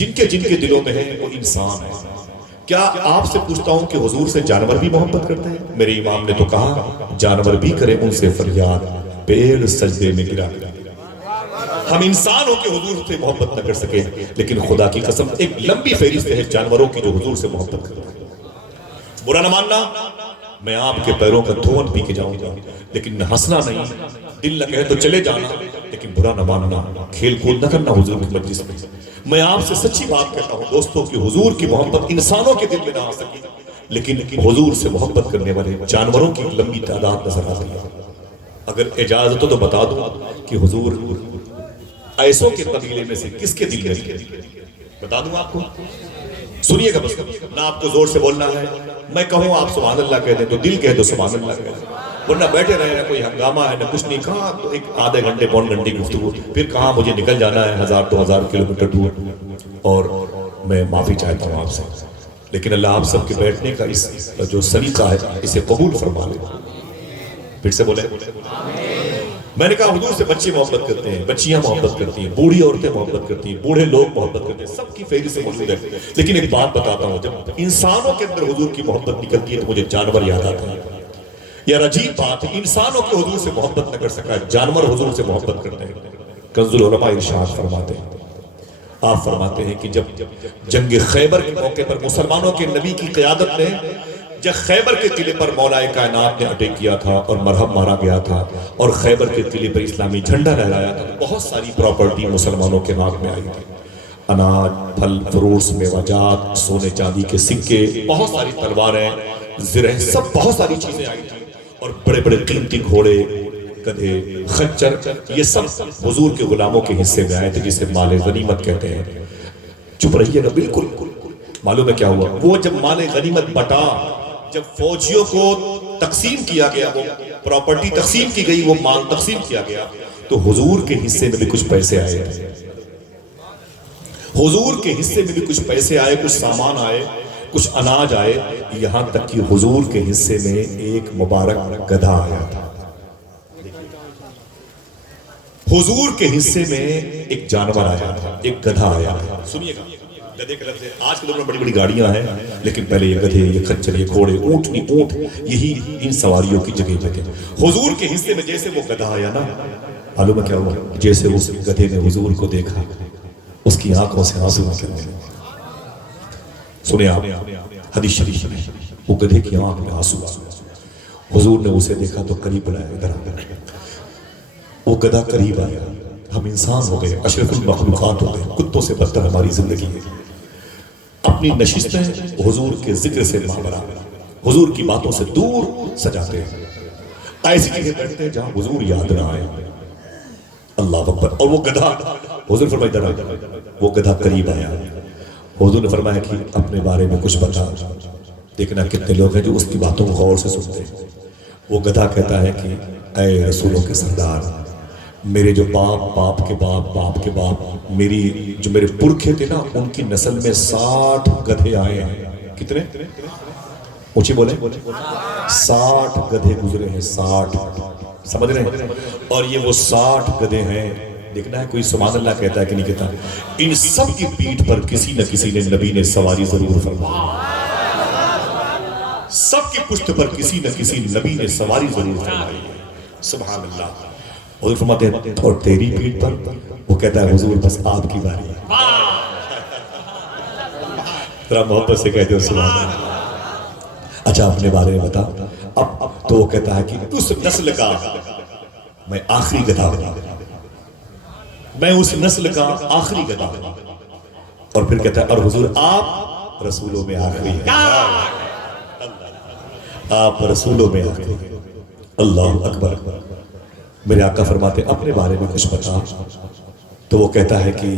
جن کے دلوں میں ہے وہ انسان ہے۔ کیا آپ سے پوچھتا ہوں کہ حضور سے جانور بھی محبت کرتے ہیں؟ میرے امام نے تو کہا جانور بھی کرے ان سے فریاد، پیڑ سجدے میں گرا گرا۔ ہم انسان ہو کے حضور سے محبت نہ کر سکے، لیکن خدا کی قسم ایک لمبی فہرست ہے جانوروں کی جو حضور سے محبت کرتے ہیں۔ برا نہ ماننا، میں آپ کے پیروں کا دھون پی کے جاؤں گا، لیکن ہنسنا نہیں، دل نہ کہے تو چلے جانا، لیکن برا نہ ماننا، کھیل کود نہ کرنا حضور کی مجلس میں۔ میں آپ سے سچی بات کہتا ہوں دوستوں کی حضور کی محبت انسانوں کے دل میں نہ آ سکی، لیکن حضور سے محبت کرنے والے جانوروں کی لمبی تعداد نظر آ رہی ہے۔ اگر اجازت ہو تو بتا دوں کہ حضور ایسوں کے قبیلے میں سے کس کے دل میں بتا دوں آپ کو؟ سنیے گا بس، نہ آپ کو زور سے بولنا ہے، میں کہوں آپ سبحان اللہ کہہ دیں تو دل کہہ دو سبحان اللہ کہہ دیں، ورنہ بیٹھے رہے نہ کوئی ہنگامہ ہے نہ کچھ نہیں، کہاں تو ایک آدھے گھنٹے پون گھنٹے گفتگو، پھر کہاں مجھے نکل جانا ہے 1000-2000 کلومیٹر دور، اور میں معافی چاہتا ہوں آپ سے، لیکن اللہ آپ سب کے بیٹھنے کا اس جو سلیقہ ہے اسے قبول فرما لے۔ پھر سے بولے میں نے کہا حضور سے بچے محبت کرتے ہیں، بچیاں محبت کرتی ہیں، بوڑھی عورتیں محبت کرتی ہیں، بوڑھے لوگ محبت کرتے ہیں، سب کی فہرست سے موجود ہے، لیکن ایک بات بتاتا ہوں، جب انسانوں کے اندر حضور کی محبت نکلتی ہے تو مجھے جانور یاد آتا ہے۔ یار عجیب بات ہے، انسانوں کے حضور سے محبت نہ کر سکا، جانور حضور سے محبت کرتے ہیں۔ کنز العلماء ارشاد فرماتے ہیں، آپ فرماتے ہیں کہ جب جنگ خیبر کے موقع پر مسلمانوں کے نبی کی قیادت نے جب خیبر کے قلعے پر مولا کائنات نے اٹیک کیا تھا اور مرہم مارا گیا تھا اور خیبر کے قلعے پر اسلامی جھنڈا لہرایا تھا، بہت ساری پراپرٹی مسلمانوں کے ہاتھ میں آئی تھی، اناج، پھل فروٹس، میوہ جات، سونے چاندی کے سکے، بہت ساری تلواریں، زرہ، سب بہت ساری چیزیں آئی تھی، اور بڑے بڑے قیمتی گھوڑے، گدھے، خچر، یہ سب حضور کے غلاموں کے حصے میں آئے تھے، جسے مال غنیمت کہتے ہیں۔ چپ رہیے گا بالکل، معلوم ہے کیا ہوا؟ وہ جب مال غنیمت بٹا، جب فوجیوں کو تقسیم کیا گیا، وہ پراپرٹی تقسیم کی گئی، وہ مال تقسیم کیا گیا، تو حضور کے حصے میں بھی کچھ پیسے آئے، حضور کے حصے میں بھی کچھ پیسے آئے، کچھ سامان آئے، کچھ اناج آئے، یہاں تک کہ حضور کے حصے میں ایک مبارک گدھا آیا تھا۔ حضور کے حصے میں ایک جانور آیا تھا، ایک گدھا آیا تھا۔ سنیے گا، گدھے کے لفظ، آج کے دور میں بڑی بڑی گاڑیاں ہیں، لیکن پہلے یہ گدھے، یہ خچر، یہ گھوڑے، اونٹنی، اونٹ، یہی ان سواریوں کی جگہ جگہ۔ حضور کے حصے میں جیسے وہ گدھا آیا نا، معلوم ہے کیا ہوا؟ جیسے اس گدھے نے حضور کو دیکھا، اس کی آنکھوں سے آنسو نکلنے لگے۔ سنیں آپ حدیث شریف میں، وہ گدھے کی آنکھ میں آنسو، حضور نے اسے دیکھا تو قریب بلایا، ادھر آ، وہ گدھا قریب آیا، ہم انسان ہو گئے، اشرف المخلوقات ہو گئے، کتوں سے بدتر ہماری زندگی ہے، اپنی نشستیں حضور کے ذکر سے مابرا، حضور کی باتوں سے دور سجاتے ہیں، ایسی جگہ بیٹھتے ہیں جہاں حضور یاد نہ آئے، اللہ اکبر۔ اور وہ گدھا، حضور فرمایا ادھر آ، وہ گدھا قریب آیا، حضور نے فرمایا کہ اپنے بارے میں کچھ بتا، دیکھنا کتنے لوگ ہیں جو اس کی باتوں کو غور سے سنتے ہیں۔ وہ گدھا کہتا ہے کہ اے رسولوں کے سردار، میرے جو باپ، باپ کے باپ، باپ کے باپ، میری جو میرے پرکھے تھے نا، ان کی نسل میں 60 گدھے آئے ہیں۔ کتنے؟ اونچی بولیں، 60 گدھے گزرے ہیں، 60، سمجھ رہے ہیں؟ اور یہ وہ 60 گدھے ہیں، دیکھنا ہے کوئی سبحان اللہ کہتا ہے کہ نہیں کہتا، ان سب کی پیٹھ پر کسی نہ کسی نے نبی نے سواری ضرور فرمائی، سب کی پشت پر کسی نہ کسی نبی نے سواری ضرور فرمائی، سبحان اللہ۔ حضور فرماتے ہیں اور تیری پیٹھ پر؟ وہ کہتا ہے حضور بس آپ کی باری ہے، ذرا محبت سے کہتے ہو سبحان اللہ۔ اچھا اپنے بارے میں بتا، اب تو وہ کہتا ہے کہ اس نسل کا میں آخری گدھا ہوں، میں اس نسل کا آخری گدھا ہوں، اور پھر کہتا ہے اور حضور آپ رسولوں میں آخری ہیں، آپ رسولوں میں آخری ہیں، اللہ اکبر۔ میرے آقا فرماتے اپنے بارے میں کچھ بتا، تو وہ کہتا ہے کہ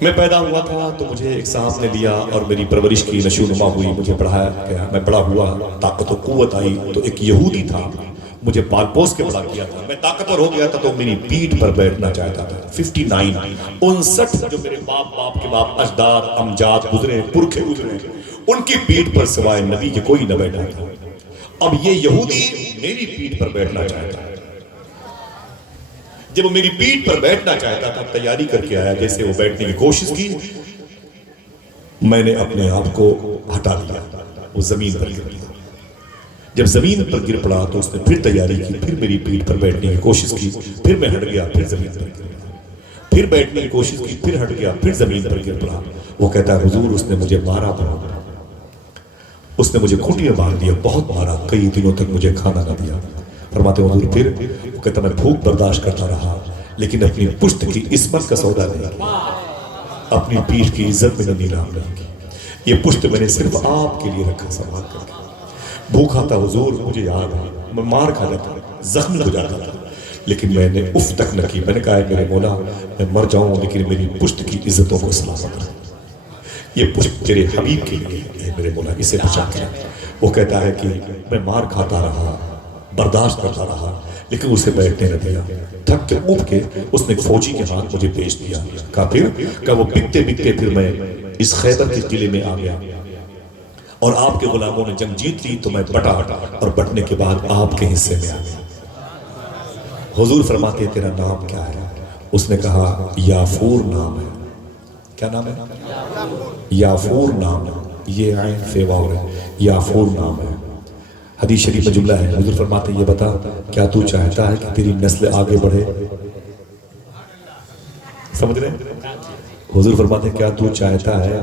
میں پیدا ہوا تھا تو مجھے ایک صاحب نے لیا اور میری پرورش کی، نشو نما ہوئی، مجھے پڑھایا گیا، میں بڑا ہوا، طاقت و قوت آئی تو ایک یہودی تھا، مجھے پال پوس کے بڑا کیا تھا، میں طاقتور ہو گیا تھا تو میری پیٹھ پر بیٹھنا چاہتا تھا۔ 59 جو میرے باپ، باپ کے باپ، اجداد، امجاد گزرے، پرکھے گزرے، ان کی پیٹھ پر سوائے نبی کے کوئی نہ بیٹھا تھا، اب یہ یہودی میری پیٹھ پر بیٹھنا چاہتا ہے۔ جب وہ میری پیٹھ پر بیٹھنا چاہتا تھا تیاری کر کے آیا، جیسے وہ بیٹھنے کی کوشش کی میں نے اپنے آپ کو ہٹا لیا، وہ زمین پر گر پڑا۔ جب زمین پر گر پڑا تو اس نے پھر تیاری کی، پھر میری پیٹھ پر بیٹھنے کی کوشش کی، پھر میں ہٹ گیا، پھر زمین پر گر پڑا، پھر بیٹھنے کی کوشش کی، پھر ہٹ گیا، پھر زمین پر گر پڑا۔ وہ کہتا ہے حضور اس نے مجھے مارا بہت، اس نے مجھے کھوٹیاں باندھ دیا، بہت مارا، کئی دنوں تک مجھے کھانا نہ دیا۔ فرماتے حضور پھر وہ کہتا میں بھوک برداشت کرتا رہا لیکن اپنی پشت کی عصمت کا سودا نہیں کیا، اپنی پیٹھ کی عزت میں نے نیلام نہیں کی، یہ پشت میں نے صرف آپ کے لیے رکھا سنبھال کر کے۔ بھوکا تھا حضور، مجھے یاد ہے، میں مار کھا جاتا، زخمی ہو جاتا تھا، لیکن میں نے اف تک نہ کی۔ میں نے کہا ہے میرے مولا میں مر جاؤں لیکن میری پشت کی عزتوں کو سلامت رکھ، یہ پشت تیرے حبیب کے لیے ہے میرے مولا، اسے بچا کے۔ وہ کہتا ہے کہ میں مار کھاتا رہا، برداشت کرتا رہا، لیکن اسے بیٹھنے نہ دیا۔ تھک کے اوپ کے اس نے ایک فوجی کے ہاتھ مجھے بیچ دیا۔ کہا پھر کہ وہ بکتے بکتے پھر میں اس خیبر کے قلعے میں آ گیا اور آپ کے غلاموں نے جنگ جیت لی تو میں بٹا، اور بٹنے کے بعد آپ کے حصے میں آ گیا۔ حضور فرماتے تیرا نام کیا ہے؟ اس نے کہا یافور نام ہے۔ کیا نام ہے؟ یافور نام ہے، یہ عین فیواور ہے، یافور نام ہے۔ حدیث شریف میں جملہ ہے، حضور فرماتے یہ بتا کیا تو چاہتا ہے کہ تیری نسل آگے بڑھے؟ سمجھ رہے ہیں؟ حضور فرماتے ہیں کیا تو چاہتا ہے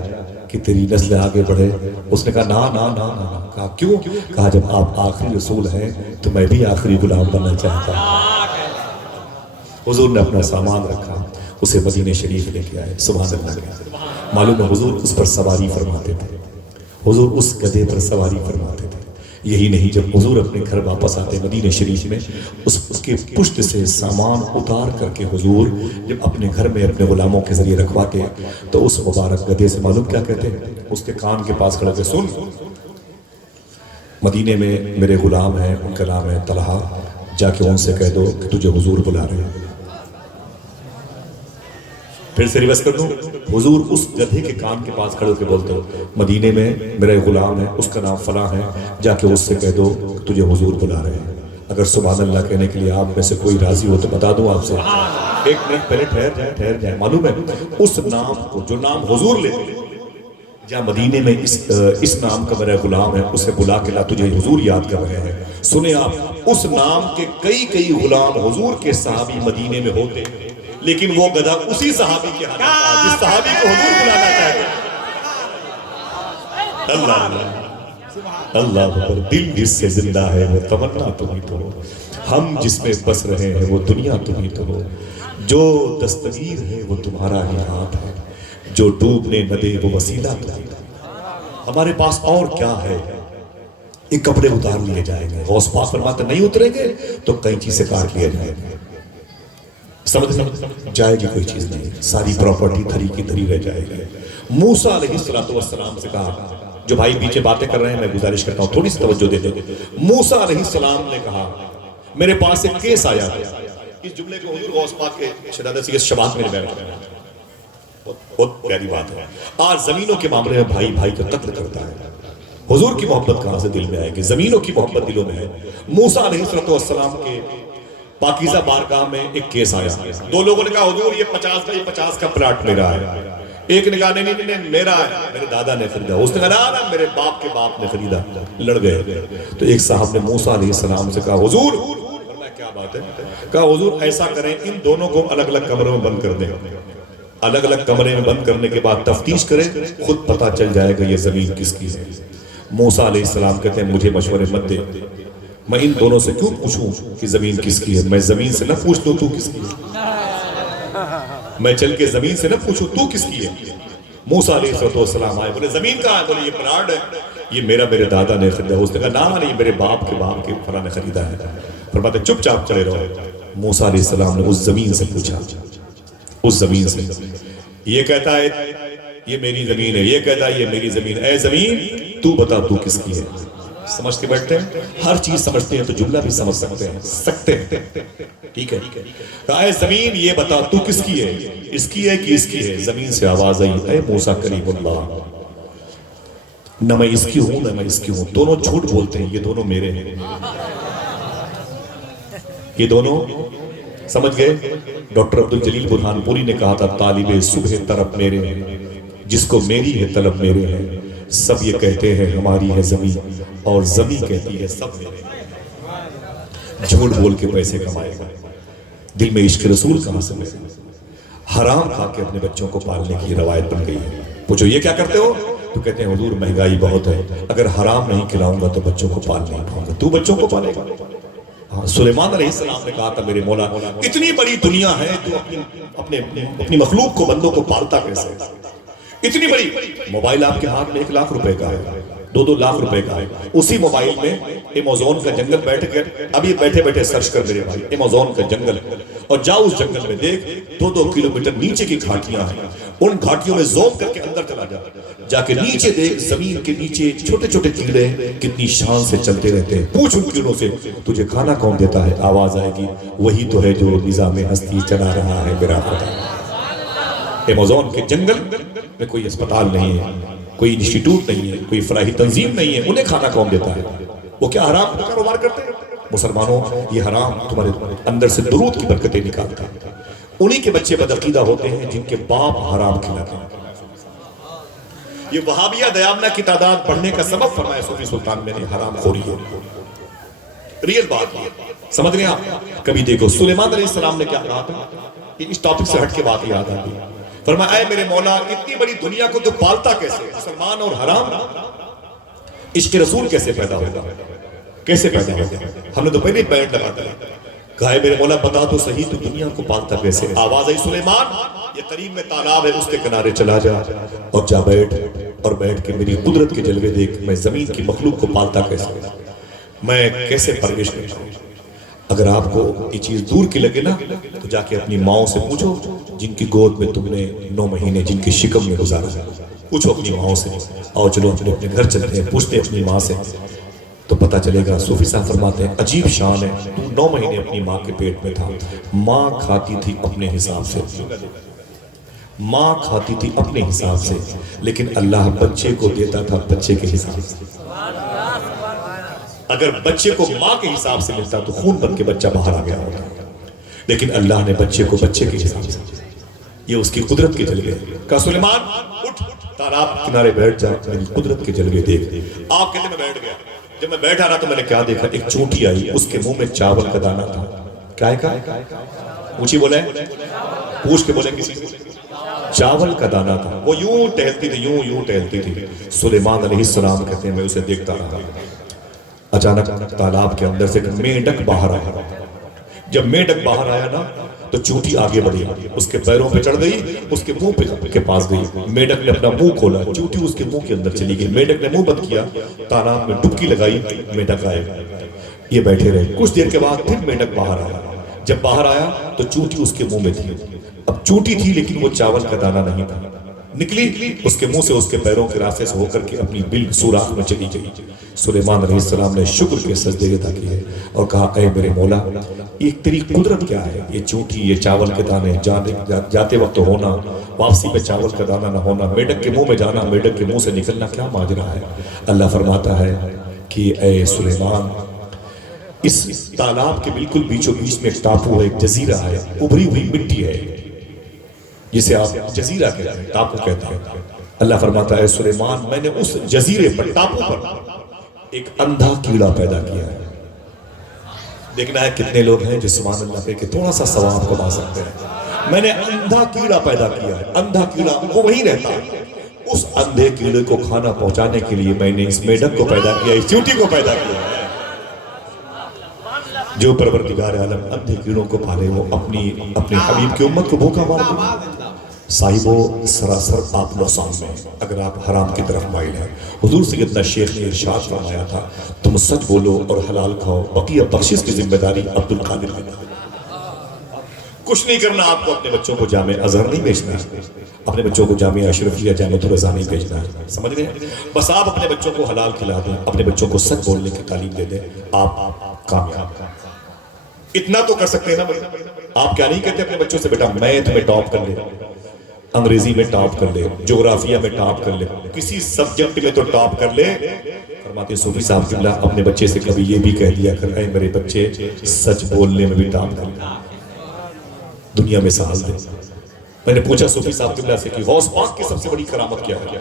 کہ تیری نسل آگے بڑھے؟ اس نے کہا نا نا نا نا۔ کہا کیوں؟ کہا جب آپ آخری رسول ہیں تو میں بھی آخری غلام بننا چاہتا ہوں۔ حضور نے اپنا سامان رکھا، اسے مدینہ شریف لے کے آئے، سبحان اللہ۔ معلوم ہے حضور اس پر سواری فرماتے تھے، حضور اس گدھے پر سواری فرماتے تھے۔ یہی نہیں، جب حضور اپنے گھر واپس آتے مدینہ شریف میں، اس کے پشت سے سامان اتار کر کے حضور جب اپنے گھر میں اپنے غلاموں کے ذریعے رکھواتے تو اس مبارک گدھے سے معلوم کیا کہتے ہیں؟ اس کے کان کے پاس کھڑے کے سن، مدینے میں میرے غلام ہیں، ان کا نام ہے طلحہ، جا کے ان سے کہہ دو کہ تجھے حضور بلا رہے ہیں۔ پھر سے ریورس کر دوں، حضور اس گدھے کے کان کے پاس کھڑے کے بولتے ہو مدینے میں میرا غلام ہے، اس کا نام فلاں ہے، جا کے اس سے کہہ دو کہ تجھے حضور بلا رہے ہیں۔ اگر سبحان اللہ کہنے کے لیے آپ میں سے کوئی راضی ہو تو بتا دوں آپ سے، ایک منٹ پہلے ٹھہر جائے۔ معلوم ہے اس نام کو جو نام حضور لے جہاں مدینے میں اس نام کا میرا غلام ہے، اسے بلا کے لا تجھے حضور یاد کر رہے ہیں۔ سنیں آپ، اس نام کے کئی غلام حضور کے صحابی مدینے میں ہوتے لیکن وہ گدھا اسی صحابی کے ہاتھ تھا جس صحابی کو حضور بلانا چاہتے۔ اللہ اللہ اللہ اکبر، دل جس سے زندہ ہے وہ تمنا تمہیں تو ہو، ہم جس میں بس رہے ہیں وہ دنیا تمہیں تو ہو، جو دستگیر ہے وہ تمہارا ہی ہاتھ ہے، جو ڈوبنے نہ دے وہ وسیلہ تمہیں تو۔ ہمارے پاس اور کیا ہے؟ ایک کپڑے اتار لیے جائیں گے، غوث پاک فرماتے نہیں اتریں گے تو قینچی سے کاٹ لیے جائیں گے، سمجھ جائے گی کوئی چیز نہیں، ساری پراپرٹی دھری کی دھری رہ جائے گی۔ موسیٰ علیہ السلام سے کہا، جو بھائی پیچھے باتیں کر رہے ہیں میں گزارش کرتا ہوں تھوڑی سی توجہ دے دیں۔ موسیٰ علیہ السلام نے کہا میرے پاس ایک کیس آیا ہے، اس جملے کو حضور غوث پاک کے شہادت سی شباہت میں بیان کرنا ہے، بہت پیاری بات ہے۔ آج زمینوں کے معاملے میں بھائی بھائی کا قتل کرتا ہے، حضور کی محبت کہاں سے دل میں آئے گی؟ زمینوں کی محبت دلوں میں ہے۔ موسیٰ علیہ السلام کے پاکیزہ بارگاہ میں ایک کیس آیا، دو لوگوں نے کہا حضور یہ 50 کا پلاٹ میرا ہے، ایک نے کہا نہیں میرا ہے، میرے دادا نے خریدا، اس نے کہا نا میرے باپ کے باپ نے خریدا، لڑ گئے۔ تو ایک صاحب نے موسیٰ علیہ السلام سے کہا حضور، کیا بات ہے؟ کہا حضور ایسا کریں ان دونوں کو الگ الگ کمروں میں بند کر دیں، الگ الگ کمرے میں بند کرنے کے بعد تفتیش کریں، خود پتا چل جائے گا یہ زمین کس کی ہے۔ موسیٰ علیہ السلام کہتے ہیں مجھے مشورے مت دے، میں ان دونوں سے کیوں پوچھوں کہ زمین کس کی ہے؟ میں زمین سے نہ پوچھ لوں تو کس کی ہے، میں چل کے زمین سے نہ پوچھوں تو کس کی ہے۔ موسیٰ علیہ السلام آئے، بولے زمین کہاں ہے؟ بولے یہ پلاٹ ہے، یہ میرے دادا نے خریدا۔ اس نے کہا نا یہ میرے باپ کے فلاں نے خریدا ہے۔ فرماتے چپ چاپ چلے رہو۔ موسیٰ علیہ السلام نے اس زمین سے پوچھا، اس زمین سے، یہ کہتا ہے یہ میری زمین ہے، یہ کہتا ہے یہ میری زمین، اے زمین تو بتا تو کس کی ہے؟ سمجھ کے بیٹھتے ہیں، ہر چیز سمجھتے ہیں تو جملہ بھی سمجھ سکتے ہیں، ٹھیک ہے؟ کہا اے زمین یہ بتا تو کس کی ہے؟ اس کی ہے کہ اس کی ہے؟ زمین سے آواز آئی اے موسیٰ کلیم اللہ، نہ میں اس کی ہوں نہ میں اس کی ہوں، دونوں جھوٹ بولتے ہیں، یہ دونوں میرے ہیں، یہ دونوں سمجھ گئے؟ ڈاکٹر عبدالجلیل برہان پوری نے کہا تھا طالب صبح طرف میرے ہیں، جس کو میری ہے طلب میرے ہے، سب یہ کہتے ہیں ہماری ہے زمین اور زمین کہتی ہے سب میرے ہیں۔ جھوٹ بول کے پیسے کمائے گا، دل میں عشق رسول کہاں سے ملے؟ حرام کھا کے اپنے بچوں کو پالنے کی روایت بن گئی ہے۔ پوچھو یہ کیا کرتے ہو؟ تو کہتے ہیں حضور مہنگائی بہت ہے، اگر حرام نہیں کھلاؤں گا تو بچوں کو پال نہیں پاؤں گا۔ تو بچوں کو پالے گا؟ سلیمان علیہ السلام نے کہا تھا میرے مولا اتنی بڑی دنیا ہے تو اپنی مخلوق کو بندوں کو پالتا کیسے؟ اتنی بڑی موبائل آپ کے ہاتھ میں 1,00,000 روپے کا ہے، 2-2 لاکھ روپے کا ہے، اسی موبائل میں ایمیزون کا جنگل بیٹھ کر ابھی بیٹھے بیٹھے سرچ کر میرے بھائی ایمیزون کا جنگل، اور جاؤ اس جنگل میں دیکھ 2-2 کلومیٹر نیچے کی گھاٹیاں ہیں، ان گھاٹیوں میں زوم کر کے اندر چلا جا کے نیچے دیکھ زمین کے نیچے چھوٹے چھوٹے کیڑے کتنی شان سے چلتے رہتے ہیں، پوچھ ان کیڑوں سے تجھے کھانا کون دیتا ہے؟ آواز آئے گی وہی تو ہے جو نظام ہستی چلا رہا ہے میرا خدا۔ ایمیزون کے جنگل میں کوئی اسپتال نہیں ہے، کوئی انسٹیٹیوٹ نہیں ہے، کوئی فلاحی تنظیم نہیں ہے، انہیں کھانا کون دیتا ہے؟ وہ کیا حرام کا کاروبار کرتے ہیں؟ مسلمانوں یہ حرام تمہارے اندر سے درود کی برکتیں نکالتا ہے۔ انہی کے بچے بدعقیدہ ہوتے ہیں جن کے باپ حرام کھلاتے ہیں۔ یہ وہابیہ دیامنہ کی تعداد بڑھنے کا سبب فرمایا صوفی سلطان میں نے حرام خوری ہے، ریئل بات ہے، سمجھ رہے ہیں آپ؟ کبھی دیکھو سلیمان علیہ السلام نے کیا کہا تھا، اس ٹاپک سے ہٹ کے بات یاد آ گئی، فرمایا اے میرے مولا اتنی بڑی دنیا کو تو پالتا کیسے؟ مسلمان اور حرام، عشق رسول کیسے پیدا ہوگا؟ کیسے پیدا ہوگا؟ ہم نے تو پہلے بیٹھ لگا دیا، کہا ہے میرے مولا بتا تو صحیح تو دنیا کو پالتا کیسے؟ آواز آئی سلیمان یہ قریب میں تالاب ہے، اس کے کنارے چلا جا اور جا بیٹھ اور بیٹھ کے میری قدرت کے جلوے دیکھ، میں زمین کی مخلوق کو پالتا کیسے، میں کیسے پرورش کرتا ہوں۔ اگر آپ کو یہ چیز دور کی لگے نا تو جا کے اپنی ماؤں سے پوچھو جن کی گود میں تم نے 9 مہینے جن کی شکم میں گزارا، پوچھو اپنی ماؤں سے، آؤ چلو اپنے گھر چلتے ہیں، پوچھتے اپنی ماں سے تو پتہ چلے گا۔ صوفی صاحب فرماتے ہیں عجیب شان ہے، تو 9 مہینے اپنی ماں کے پیٹ میں تھا، ماں کھاتی تھی اپنے حساب سے، ماں کھاتی تھی اپنے حساب سے، لیکن اللہ بچے کو دیتا تھا بچے کے حساب سے۔ اگر بچے کو ماں کے حساب سے ملتا تو خون بن کے بچہ باہر آ گیا ہوتا، لیکن اللہ نے بچے کو بچے کے حساب سے، یہ اس کی قدرت کے جلوے۔ کہا سلیمان اٹھ تالاب کنارے بیٹھ جا، میری قدرت کے جلوے دیکھ۔ آپ کہتے میں بیٹھ گیا، جب میں بیٹھا رہا تو میں نے کیا دیکھا، ایک چونٹی آئی، اس کے منہ میں چاول کا دانہ تھا۔ کیا ہے کہا؟ پوچھی بولے، پوچھ کے بولے کسی سے، چاول کا دانہ تھا، وہ یوں ٹہلتی تھی، یوں ٹہلتی تھی۔ سلیمان علیہ السلام کہتے ہیں میں اسے دیکھتا رہا، اچانک تالاب کے اندر سے میڈک باہر آیا۔ جب میڈک باہر آیا نا تو چونٹی آگے بڑھی، اس کے پیروں پہ چڑھ گئی، اس کے منہ کے پاس گئی، میڈک نے اپنا منہ کھولا، چونٹی اس کے منہ کے اندر چلی گئی، میڈک نے منہ بند کیا، تالاب میں ڈبکی لگائی، میڈک آئے، یہ بیٹھے رہے۔ کچھ دیر کے بعد پھر میڈک باہر آیا، جب باہر آیا تو چونٹی اس کے منہ میں تھی، اب چونٹی تھی لیکن وہ چاول کا دانہ نہیں تھا، نکلی اس کے منہ سے، اس کے پیروں کے راستے سے ہو کر کے اپنی بل سوراخ میں چلی گئی۔ سلیمان علیہ السلام نے شکر کے سجدے ادا کیے اور کہا اے میرے مولا یہ تیری قدرت کیا ہے، یہ چونٹی، یہ چاول کے دانے، جاتے وقت ہونا، واپسی پہ چاول کا دانہ نہ ہونا، میڈک کے منہ میں جانا، میڈک کے منہ سے نکلنا، کیا ماجرا ہے؟ اللہ فرماتا ہے کہ اے سلیمان اس تالاب کے بالکل بیچوں بیچ میں ایک ٹاپو ہے، ایک جزیرہ ہے، ابھری ہوئی مٹی ہے جسے آپ جزیرہ کہتے ہیں، ٹاپو کہتے ہیں۔ اللہ فرماتا ہے سلیمان میں نے اس جزیرے پر، ٹاپو پر ایک اندھا کیڑا پیدا کیا ہے۔ دیکھنا ہے کتنے لوگ ہیں جو سبحان اللہ پہ کہ تھوڑا سا ثواب کما سکتے ہیں۔ میں نے اندھا کیڑا پیدا کیا ہے، اندھا کیڑا وہ وہی رہتا ہے، اس اندھے کیڑے کو کھانا پہنچانے کے لیے میں نے اس میڈک کو پیدا کیا، اس چونٹی کو پیدا کیا ہے۔ جو پروردگار عالم اندھے کیڑوں کو پالے وہ اپنی حبیب کی امت کو بھوکا مار دے۔ صاحبو سراسر آپ نقصان میں اگر آپ حرام کی طرف مائل ہیں۔ حضور سیدنا شیخ نے ارشاد فرمایا تھا تم سچ بولو اور حلال کھاؤ، بقیہ بخشش کی ذمہ داری عبد القادر نے۔ کچھ نہیں کرنا آپ کو، اپنے بچوں کو جامع ازہر نہیں بھیجنا، اپنے بچوں کو جامع اشرفیہ جامعۃ الرضا نہیں بھیجنا ہے، سمجھ رہے ہیں؟ بس آپ اپنے بچوں کو حلال کھلا دیں، اپنے بچوں کو سچ بولنے کی تعلیم دے دیں، آپ کامیاب۔ اتنا تو کر سکتے ہیں نا بھائی؟ آپ کیا نہیں کہتے اپنے بچوں سے بیٹا میتھ میں ٹاپ کر لے، انگریزی میں ٹاپ کر لے، جغرافیہ میں ٹاپ کر لے، کسی سبجیکٹ میں تو ٹاپ کر لے۔ فرماتے ہیں صوفی صاحب قبلہ اپنے بچے سے کبھی یہ بھی کہہ دیا کر اے میرے بچے سچ بولنے میں بھی ٹاپ کر لے۔ دنیا میں سال دے. میں نے پوچھا صوفی صاحب قبلہ سے کہ غوث پاک کی سب سے بڑی کرامت کیا ہے؟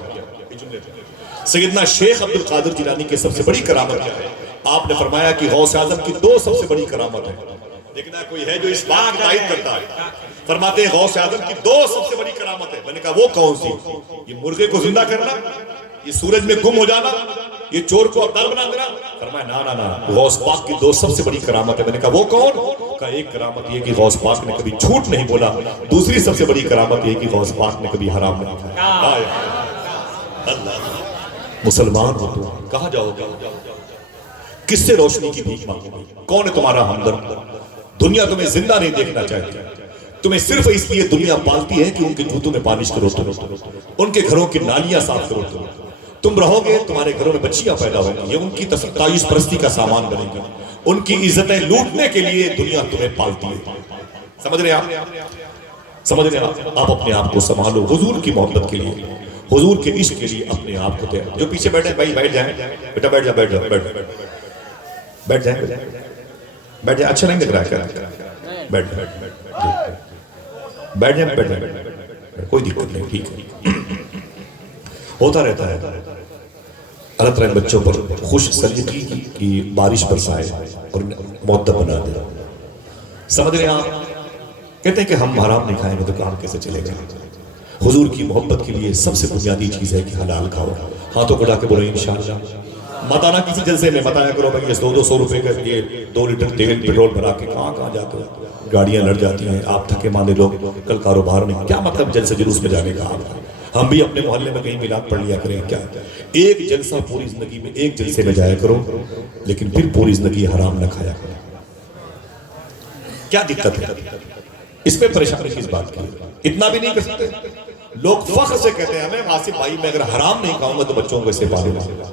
سیدنا شیخ عبد القادر جیلانی کی سب سے بڑی کرامت کیا ہے؟ آپ نے فرمایا کہ غوث اعظم کی دو سب سے بڑی کرامت ہے. دیکھنا کوئی ہے جو اس بات تائید کرتا ہے. فرماتے ہیں غوث اعظم کی دو سب سے بڑی کرامت ہے. میں نے کہا وہ کون سی؟ یہ مرغے کو زندہ کرنا، یہ سورج میں گم ہو جانا، یہ چور کو ابدال بنا دینا. فرمایا نا غوث پاک کی دو سب سے بڑی کرامت ہے. میں نے کہا وہ کون؟ کہا ایک کرامت یہ کہ غوث پاک نے کبھی جھوٹ نہیں بولا، دوسری سب سے بڑی کرامت یہ کہ غوث پاک نے کبھی حرام نہیں کھایا. اللہ مسلمان ہو تو کہاں جاؤ گے؟ کس سے روشنی کی بھیک مانگو گے؟ کون ہے تمہارا ہمدرد؟ دنیا تمہیں زندہ نہیں دیکھنا چاہتی. تمہیں صرف اس لیے دنیا پالتی ہے کہ ان کے جوتوں میں پالش کرو تم، ان کے گھروں کی نالیاں صاف کرو تم. تم رہو گے تمہارے گھروں میں بچیاں پیدا ہوں گی، یہ ان کی تعیش پرستی کا سامان بنے گا. ان کی عزتیں لوٹنے کے لیے دنیا تمہیں پالتی ہے. سمجھ رہے آپ؟ سمجھ رہے آپ اپنے آپ کو سنبھالو حضور کی محبت کے لیے، حضور کے عشق کے لیے اپنے آپ کو تیار. جو پیچھے بیٹھے بھائی بیٹھ جائیں، بیٹا بیٹھ جائیں، بیٹھ جائیں، بیٹھ جائیں، بیٹھ جائیں، بیٹھ جائیں. اچھا نہیں لگ رہا ہے کیا؟ بیٹھ جائیں، بیٹھ جائیں، بیٹھ جائیں، کوئی دقت نہیں، ٹھیک ہے. ہوتا رہتا ہے. اللہ تعالیٰ بچوں پر خوش سلیقی کی بارش برسائے اور مؤدب بنا دے. سمجھ رہے ہیں آپ؟ کہتے ہیں کہ ہم حرام نہیں کھائیں گے تو کام کیسے چلے گا؟ حضور کی محبت کے لیے سب سے بنیادی چیز ہے کہ حلال کھاؤ. ہاتھوں کو اڑا کے بولو انشاءاللہ. مت آنا کسی جلسے میں، مت آیا کرو بھائی یہ 200 روپے کا یہ 2 لیٹر تیل پیٹرول بھرا کے کہاں جاتے ہو، گاڑیاں لڑ جاتی ہیں، آپ تھکے ماندے لوگ، کل کاروبار نہیں. کیا مطلب جلسے جلوس میں جانے کا؟ ہم بھی اپنے محلے میں کہیں میلاد پڑھ لیا کریں. کیا ایک جلسہ پوری زندگی میں ایک جلسے میں جایا کرو، لیکن پھر پوری زندگی حرام نہ کھایا کرو. کیا دقت ہے اس پہ؟ پریشانی کس بات کی؟ اتنا بھی نہیں کر سکتے. لوگ فخر سے کہتے ہیں ہمیں آصف بھائی میں اگر حرام نہیں کھاؤں گا تو بچوں کو کیسے پالے گا.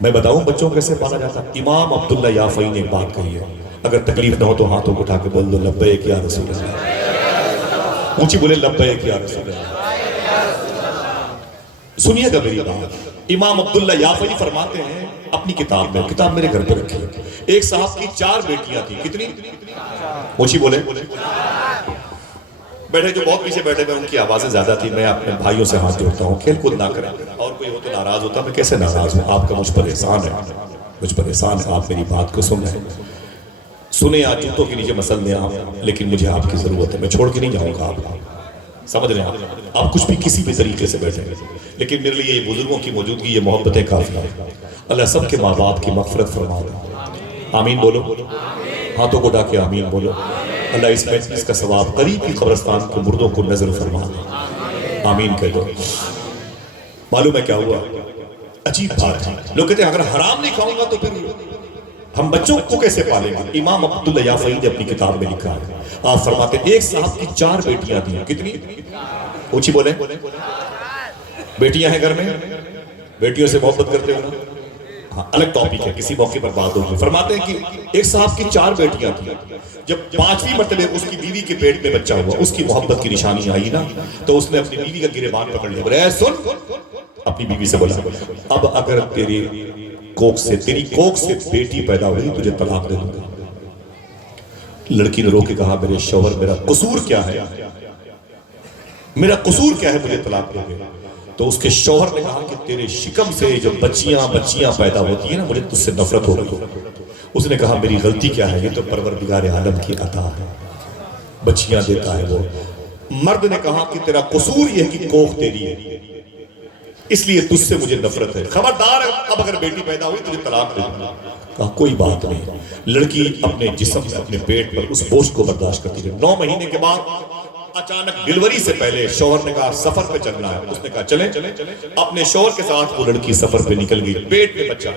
میں بتاؤں بچوں کو کیسے پالا جاتا؟ امام عبداللہ یافعی نے ایک بات کہی ہے، اگر تکلیف نہ ہو تو ہاتھوں کو اٹھا کے بول دو لبیک یا رسول اللہ. اونچی بولے لبیک یا رسول اللہ. سنیے گا میری بات. امام عبداللہ یافعی فرماتے ہیں اپنی کتاب میں، کتاب میرے گھر پہ رکھی ہے، ایک صاحب کی 4 بیٹیاں تھیں. کتنی؟ اونچی بولے. بیٹھے جو بہت پیچھے بیٹھے ہوئے ان کی آوازیں زیادہ تھی. میں اپنے بھائیوں سے ہاتھ جوڑتا ہوں کھیل کود نہ کریں، اور کوئی ہو تو ناراض ہوتا. میں کیسے ناراض ہوں؟ آپ کا مجھ پر احسان ہے، مجھ پر احسان ہے. آپ میری بات کو سن رہے ہیں، سنیں. آج جوتوں کے نیچے مسل دیں آپ، لیکن مجھے آپ کی ضرورت ہے. میں چھوڑ کے نہیں جاؤں گا آپ. سمجھ رہے ہیں آپ کچھ بھی کسی بھی طریقے سے بیٹھیں، لیکن میرے لیے یہ بزرگوں کی موجودگی، یہ محبتیں کافی ہیں. اللہ سب کے ماں باپ کی مغفرت فرما دے. آمین بولو. ہاتھوں کو اٹھا کے آمین بولو. اللہ اس مجلس کا ثواب قریب کی قبرستان کے مردوں کو نظر فرما دے. آمین کہہ دو. معلوم ہے کیا ہوا؟ عجیب بات ہے. لوگ کہتے ہیں اگر حرام نہیں کھاؤں گا تو پھر ہم بچوں کو کیسے پالیں گے؟ امام عبداللہ یافعی نے اپنی کتاب میں لکھا ہے. آپ فرماتے ہیں ایک صاحب کی 4 بیٹیاں تھیں. کتنی؟ اونچی بولیں. بیٹیاں ہیں گھر میں، بیٹیوں سے محبت کرتے ہو نا؟ ہاں الگ ٹاپک ہے، کسی موقع پر بات ہوگی. فرماتے ہیں کہ ایک صاحب کی 4 بیٹیاں تھیں. جب 5ویں مرتبہ اس کی بیوی کے پیٹ میں بچہ ہوا، اس کی محبت کی نشانی آئی نا، تو اس نے اپنی بیوی کا گریبان پکڑ لیا. بولے اے سن، اپنی بیوی سے بولا اب اگر تیری کوکھ سے بیٹی پیدا ہوئی تجھے طلاق دے دوں گا. لڑکی نے رو کے کہا میرے شوہر میرا قصور کیا ہے؟ میرا قصور کیا ہے مجھے طلاق دے دے؟ تو اس کے شوہر نے کہا کہ تیرے شکم سے جو بچیاں پیدا ہوتی ہیں نا، مجھے تجھ سے نفرت ہو گئی. اس نے کہا میری غلطی کیا ہے؟ یہ تو پروردگار عالم کی عطا ہے، بچیاں دیتا ہے وہ. مرد نے کہا کہ تیرا قصور یہ ہے کہ کوکھ تیری ہے، اس لیے تجھ سے مجھے نفرت ہے. خبردار اب اگر بیٹی پیدا ہوئی تجھے طلاق دے دوں گا. کہا کوئی بات نہیں. لڑکی اپنے جسم میں اپنے پیٹ پر اس بوجھ کو برداشت کرتی رہی. 9 مہینے کے بعد اچانک ڈیلیوری سے پہلے شوہر نے کہا سفر پہ چلنا ہے. اس نے کہا چلیں. اپنے شوہر کے ساتھ وہ لڑکی سفر پہ نکل گئی. پیٹ میں بچہ.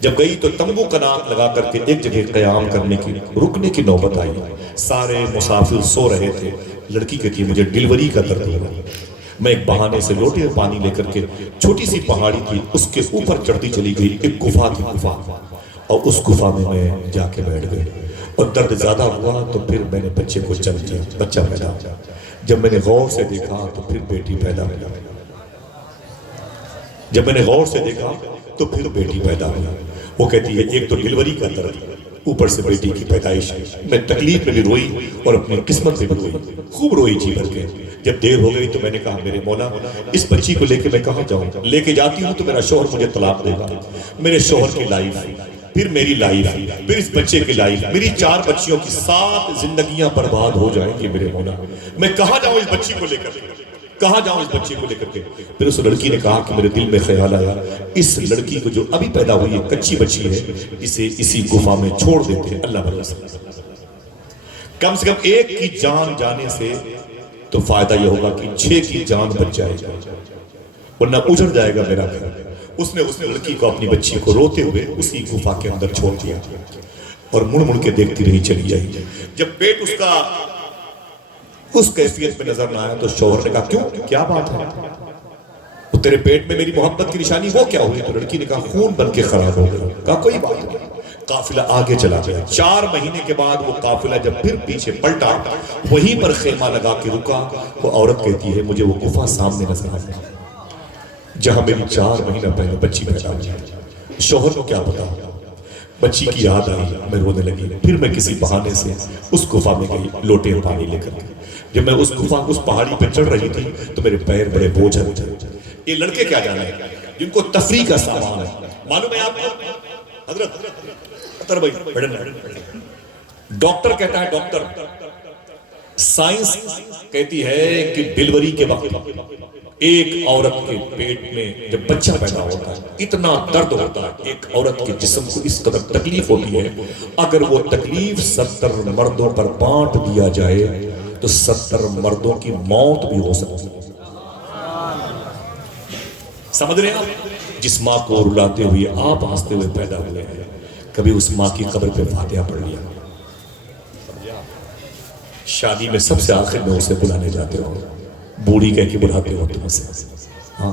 جب گئی تو تمبو کا نام لگا کر کے ایک جگہ قیام کرنے کی رکنے کی نوبت آئی. سارے مسافر سو رہے تھے. لڑکی کہتی مجھے ڈیلیوری کا درد ہو رہا. میں ایک بہانے سے لوٹے میں پانی لے کر کے چھوٹی سی پہاڑی تھی اس کے اوپر چڑھتی چلی گئی. ایک گفا تھی گفا، اور اس گفا میں جا کے بیٹھ گئی. اور درد زیادہ ہوا تو پھر میں نے بچے کو چل دیا. بچہ پیدا ہوا. جب میں نے غور سے دیکھا تو پھر بیٹی پیدا ہوئی. جب میں نے غور سے دیکھا تو پھر بیٹی پیدا ہوئی. وہ کہتی ہے ایک تو ڈیلیوری کا درد، اوپر سے بیٹی کی پیدائش ہے، میں تکلیف میں بھی روئی اور اپنی قسمت میں بھی روئی، خوب روئی جی بھر کے۔ جب دیر ہو گئی تو میں نے کہا میرے مولا اس بچی کو لے کے میں کہاں جاؤں؟ لے کے جاتی ہوں تو میرا شوہر مجھے طلاق دے گا، میرے شوہر کی لائف، پھر میری لائف، پھر اس بچے کی لائف، میری 4 بچیوں کی 7 زندگیاں برباد ہو جائیں گی میرے مولا، میں کہاں جاؤں اس بچی کو لے کر کے؟ کہاں جاؤں اس بچی کو لے کر کے؟ پھر اس لڑکی نے کہا کہ میرے دل میں خیال آیا اس لڑکی کو جو ابھی پیدا ہوئی ہے، کچی بچی ہے، اسے اسی گفا میں چھوڑ دیتے ہیں، اللہ بھروسہ کم سے کم 1 کی جان جانے سے تو فائدہ یہ ہوگا کہ 6 کی جان بچ جائے گا، ورنہ اجڑ جائے گا میرا گھر۔ اس نے لڑکی کو اپنی بچی کو روتے ہوئے اسی گفا کے اندر چھوڑ دیا اور مڑ مڑ کے دیکھتی رہی چلی جائی۔ جب پیٹ اس کا اس کیفیت میں نظر نہ آیا تو شوہر نے کہا کیوں؟ کیا بات ہے؟ وہ تیرے پیٹ میں میری محبت کی نشانی وہ کیا ہوئی؟ تو لڑکی نے کہا خون بن کے خراب ہو گیا۔ کہا کوئی بات نہیں۔ قافلہ آگے چلا گیا، 4 مہینے کے بعد وہ قافلہ جب پھر پیچھے پلٹا، وہیں پر خیمہ لگا کے رکا، وہ عورت کہتی ہے مجھے وہ گفا سامنے نظر آیا جہاں میری 4 مہینہ پہلے بچی پیدا ہوئی۔ شوہر کو کیا پتا، بچی کی یاد آئی، میں رونے لگی۔ پھر میں کسی بہانے سے اس گفا میں گئی لوٹے پانی لے کر کے۔ جب میں اس پہاڑی پہ چڑھ رہی تھی تو میرے پیر بڑے بوجھل تھے۔ یہ لڑکے کیا جانے ہیں جن کو تفریح کا سامان ہے، معلوم ہے آپ کو؟ حضرت اطہر بھائی، ڈاکٹر کہتا ہے، ڈاکٹر سائنس کہتی ہے کہ ڈیلیوری کے وقت ایک عورت کے پیٹ میں جب بچہ پیدا ہوتا ہے اتنا درد ہوتا ہے، ایک عورت کے جسم کو اس قدر تکلیف ہوتی ہے، اگر وہ تکلیف 70 مردوں پر بانٹ دیا جائے تو 70 مردوں کی موت بھی ہو سکتی ہے۔ سمجھ رہے ہیں آپ؟ جس ماں کو رلاتے ہوئے آپ ہنستے ہوئے پیدا ہوئے ہیں، کبھی اس ماں کی قبر پہ فاتحہ پڑھ لیا۔ شادی میں سب سے آخر میں اسے بلانے جاتے ہو، بوڑھی کہہ کے بلاتے ہو تم سے، ہاں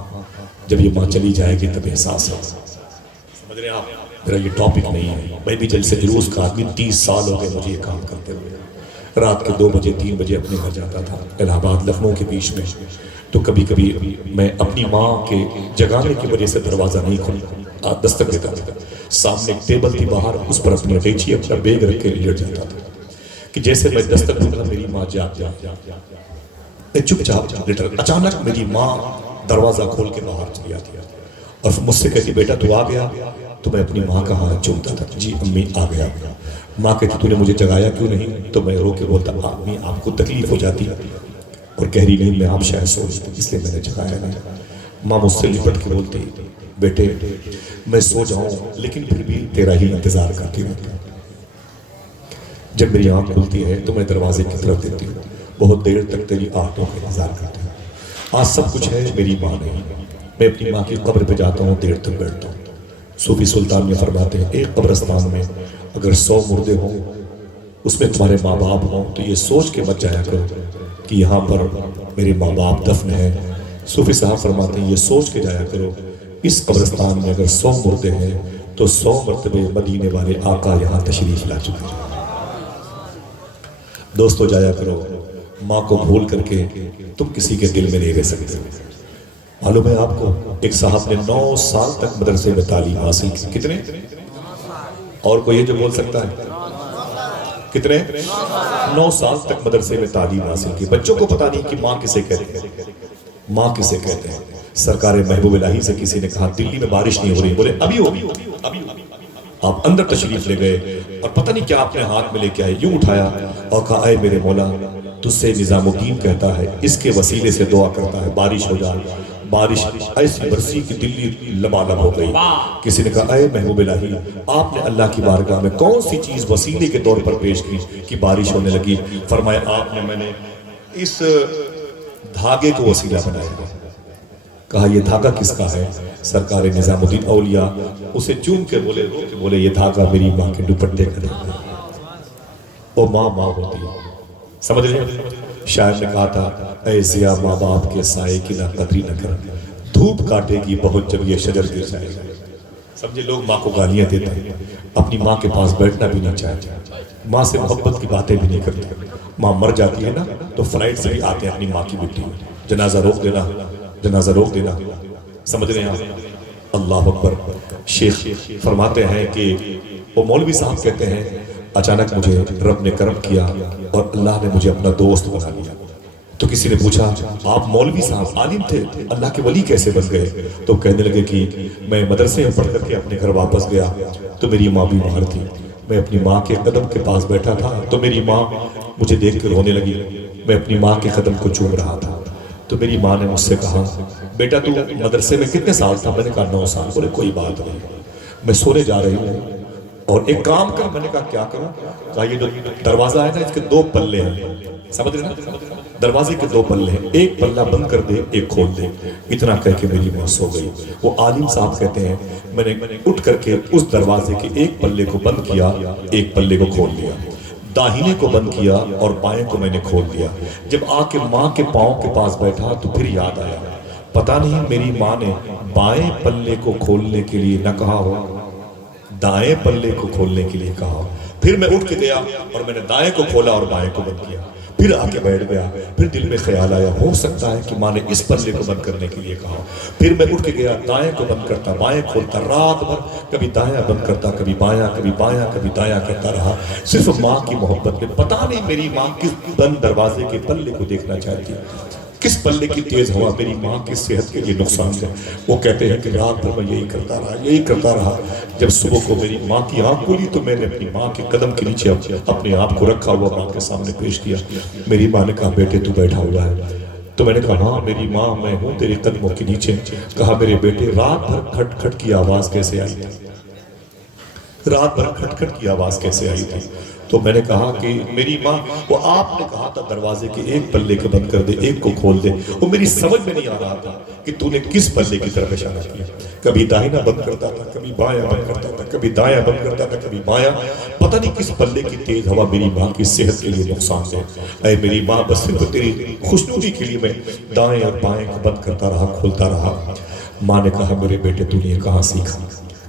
جب یہ ماں چلی جائے گی تب احساس ہو۔ سمجھ رہے ہیں آپ؟ میرا یہ ٹاپک نہیں ہے، میں بھی جلسے جلوس کا آدمی، 30 سال ہو گئے مجھے یہ کام کرتے ہوئے۔ رات کے 2 بجے 3 بجے اپنے گھر جاتا تھا الہ آباد لکھنؤ کے بیچ میں، تو کبھی کبھی میں اپنی ماں کے جگانے کی وجہ سے دروازہ نہیں کھلا، دستک دیتا تھا، سامنے ایک ٹیبل تھی باہر، اس پر اپنی اٹیچی اپنا بیگ رکھ کے لیٹ جاتا تھا کہ جیسے میں دستک دوں گا میری ماں جاگ جائے۔ میں چپ چاپ لیٹا، اچانک میری ماں دروازہ کھول کے باہر چلی آتی اور مجھ سے کہتی بیٹا تو آ گیا؟ تو میں اپنی ماں کا ہاتھ چومتا تھا، جی امی آ گیا۔ ماں کہتی تو نے مجھے جگایا کیوں نہیں؟ تو میں رو کے بولتا امی آپ کو تکلیف ہو جاتی، اور کہہ رہی نہیں میں آپ شاید سوچتی اس لیے میں نے جگایا نہیں۔ ماں مجھ سے لپٹ کے بولتی بیٹے میں سو جاؤں لیکن پھر بھی تیرا ہی انتظار کرتی رہتی، جب میری آنکھ کھلتی ہے تو میں دروازے کی طرف دیتی ہوں، بہت دیر تک تیری آنکھوں کا انتظار کرتی ہوں۔ آج سب کچھ ہے میری ماں نہیں، میں اپنی ماں کی قبر پہ جاتا ہوں، دیر تک بیٹھتا ہوں۔ صوفی سلطان میں فرماتے ہیں ایک قبرستان میں اگر 100 مردے ہوں، اس میں تمہارے ماں باپ ہوں تو یہ سوچ کے مت جایا کرو کہ یہاں پر میرے ماں باپ دفن ہیں۔ صوفی صاحب فرماتے ہیں یہ سوچ کے جایا کرو اس قبرستان میں اگر 100 مردے ہیں تو 100 مرتبے مدینے والے آقا یہاں تشریف لا چکے ہیں۔ دوستو جایا کرو، ماں کو بھول کر کے تم کسی کے دل میں نہیں رہ سکتے۔ معلوم ہے آپ کو ایک صاحب نے 9 سال تک مدرسے میں تعلیم حاصل کی، کتنے؟ اور کوئی یہ جو بول سکتا ہے کتنے؟ 9 سال تک مدرسے میں تعلیم حاصل کی۔ بچوں کو پتا نہیں کہ ماں کسے کہتے ہیں، ماں کسے کہتے ہیں۔ سرکار محبوب الہی سے کسی نے کہا دلی میں بارش نہیں ہو رہی، بولے ابھی ہوگی، ابھی ہوگی۔ آپ اندر تشریف لے گئے اور پتہ نہیں کیا اپنے ہاتھ میں لے کے آئے، یوں اٹھایا اور کہا اے میرے مولا تجھ سے نظام الدین کہتا ہے اس کے وسیلے سے دعا کرتا ہے بارش ہو جائے۔ بارش ایسی برسی کی دلی لبالب ہو گئی۔ کسی نے کہا اے محبوب الہی آپ نے اللہ کی بارگاہ میں کون سی چیز وسیلے کے طور پر پیش کی کہ بارش ہونے لگی؟ فرمایا آپ نے میں نے اس دھاگے کو وسیلہ بنایا۔ کہا یہ دھاگا کس کا ہے؟ سرکار نظام الدین اولیاء اسے چوم کے بولے رو کے بولے یہ دھاگا میری ماں کے دوپٹے کا دھاگا ہے۔ وہ ماں ماں ہوتی ہے، سمجھ رہے ہیں؟ شاعر نے کہا تھا اے ضیا ماں باپ کے سائے کی نہ قدری نہ کر، دھوپ کاٹے گی بہت جب یہ شجر گر جائے گا۔ سمجھے لوگ ماں کو گالیاں دیتے ہیں، اپنی ماں کے پاس بیٹھنا بھی نہیں چاہتے، ماں سے محبت کی باتیں بھی نہیں کرتے۔ ماں مر جاتی ہے نا تو فلائٹ سے بھی آتے ہیں اپنی ماں کی مٹی میں، جنازہ روک دینا، جنازہ روک دینا، سمجھ رہے ہیں آپ؟ اللہ اکبر۔ شیخ فرماتے ہیں کہ وہ مولوی صاحب کہتے ہیں اچانک مجھے رب نے کرم کیا اور اللہ نے مجھے اپنا دوست بنا لیا۔ تو کسی نے پوچھا آپ مولوی صاحب عالم تھے، اللہ کے ولی کیسے بن گئے؟ تو کہنے لگے کہ میں مدرسے میں پڑھ کر کے اپنے گھر واپس گیا تو میری ماں بیمار تھی، میں اپنی ماں کے قدم کے پاس بیٹھا تھا تو میری ماں مجھے دیکھ کر رونے لگی، میں اپنی ماں کے قدم کو چوم رہا تھا تو میری ماں نے مجھ سے کہا بیٹا تو مدرسے میں کتنے سال تھا؟ میں نے کہا 9 سال۔ بولے کوئی بات نہیں، میں سونے جا رہی ہوں اور ایک کام کر۔ میں نے کہا کیا کروں؟ کہا یہ جو دروازہ ہے نا اس کے 2 پلے ہیں، سمجھ رہے نا؟ دروازے کے 2 پلے ہیں، ایک پلہ بند کر دے ایک کھول دے۔ اتنا کہہ کے میری ماں سو گئی۔ وہ عالم صاحب کہتے ہیں میں نے اٹھ کر کے اس دروازے کے ایک پلے کو بند کیا، ایک پلے کو کھول دیا، داہنے کو بند کیا اور بائیں کو میں نے کھول دیا۔ جب آ کے ماں کے پاؤں کے پاس بیٹھا تو پھر یاد آیا پتہ نہیں میری ماں نے بائیں پلے کو کھولنے کے لیے نہ کہا ہو، دائیں پلے کو کھولنے کے لیے کہا۔ پھر میں اٹھ کے گیا اور میں نے دائیں کو کھولا اور بائیں کو بند کیا، پھر آ کے بیٹھ گیا۔ پھر دل میں خیال آیا ہو سکتا ہے کہ ماں نے اس پلے کو بند کرنے کے لیے کہا۔ پھر میں اٹھ کے گیا، دائیں کو بند کرتا، بائیں کھولتا، رات بھر کبھی دائیں بند کرتا، کبھی بایاں، کبھی بایاں، کبھی دایاں کرتا رہا، صرف ماں کی محبت میں۔ پتہ نہیں میری ماں کس بند دروازے کے پلے کو دیکھنا چاہتی، کس پلے کی تیز ہوا میری ماں کی صحت کے لیے نقصان ہے۔ وہ کہتے ہیں کہ رات بھر میں یہی کرتا رہا۔ جب صبح کو میری ماں کی آنکھ کھلی تو میں نے اپنی ماں کے قدم کے نیچے اپنے آپ کو رکھا ہوا ماں کے سامنے پیش کیا۔ میری ماں نے کہا بیٹے تو بیٹھا ہوا ہے؟ تو میں نے کہا ہاں میری ماں میں ہوں تیرے قدموں کے نیچے۔ کہا میرے بیٹے رات بھر کھٹ کھٹ کی آواز کیسے آئی تھی؟ رات بھر کھٹ کھٹ کی آواز کیسے آئی تھی؟ تو میں نے کہا کہ میری ماں، وہ آپ نے کہا تھا دروازے کے ایک پلے کو بند کر دے ایک کو کھول دے، وہ میری سمجھ میں نہیں آ رہا تھا کہ تو نے کس پلے کی طرف اشارہ کیا۔ کبھی داہنا بند کرتا تھا، کبھی بایاں بند کرتا تھا، کبھی دایاں بند کرتا تھا، کبھی بایاں۔ پتہ نہیں کس پلے کی تیز ہوا میری ماں کی صحت کے لیے نقصان ہے۔ اے میری ماں بس صرف تیری خوشنودی کے لیے میں دائیں اور بائیں کو بند کرتا رہا، کھولتا رہا۔ ماں نے کہا میرے بیٹے تو نے یہ کہاں سیکھا؟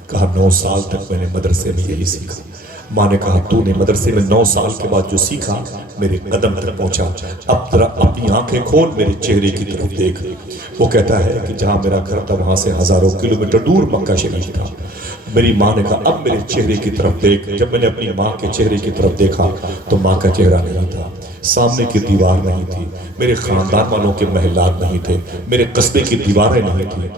کہا 9 سال تک میں نے مدرسے میں یہی سیکھا۔ ماں نے کہا تو نے مدرسے میں 9 سال کے بعد جو سیکھا میرے قدم تک پہنچا، اب ذرا اپنی آنکھیں کھول میرے چہرے کی طرف دیکھ۔ وہ کہتا ہے کہ جہاں میرا گھر تھا وہاں سے ہزاروں کلومیٹر دور مکہ شریف تھا۔ میری ماں نے کہا اب میرے چہرے کی طرف دیکھ۔ جب میں نے اپنی ماں کے چہرے کی طرف دیکھا تو ماں کا چہرہ نہیں تھا، سامنے کی دیوار نہیں تھی، میرے خاندان والوں کے محلات نہیں تھے، میرے قصبے کی دیواریں نہیں تھیں۔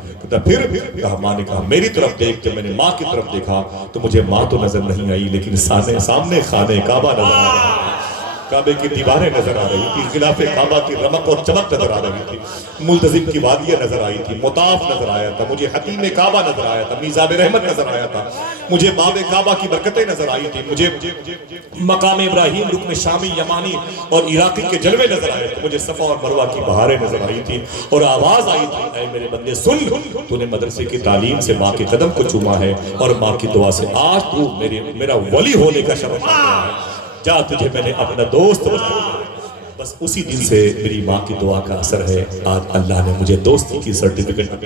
پھر کہا ماں نے کہا میری طرف دیکھ۔ جب میں نے ماں کی طرف دیکھا تو مجھے ماں تو نظر نہیں آئی لیکن سامنے خانہ کعبہ نظر آ رہا ہے، کعبے کی دیواریں نظر آ رہی تھی، خلاف کعبہ کی رمق اور چمک نظر آ رہی تھی، ملتزم کی وادیاں نظر آئی تھی، مطاف نظر آیا تھا، مجھے حتیم کعبہ نظر آیا تھا، میزاب رحمت نظر آیا تھا، مجھے باب کعبہ کی برکتیں نظر آئی تھی، مجھے مقام ابراہیم رکن شامی یمانی اور عراقی کے جلوے نظر آئے تھے، مجھے صفا اور مروہ کی بہاریں نظر آئی تھی اور آواز آئی تھی اے میرے بندے سن، تو نے مدرسے کی تعلیم سے ماں کے قدم کو چوما ہے اور ماں کی دعا سے آج تو میرا ولی ہونے کا شرف پا گیا ہے، جا تجھے میں نے اپنا دوست بنایا۔ بس اسی دن سے میری ماں کی دعا کا اثر ہے، آج اللہ نے مجھے دوستی کی سرٹیفکیٹ،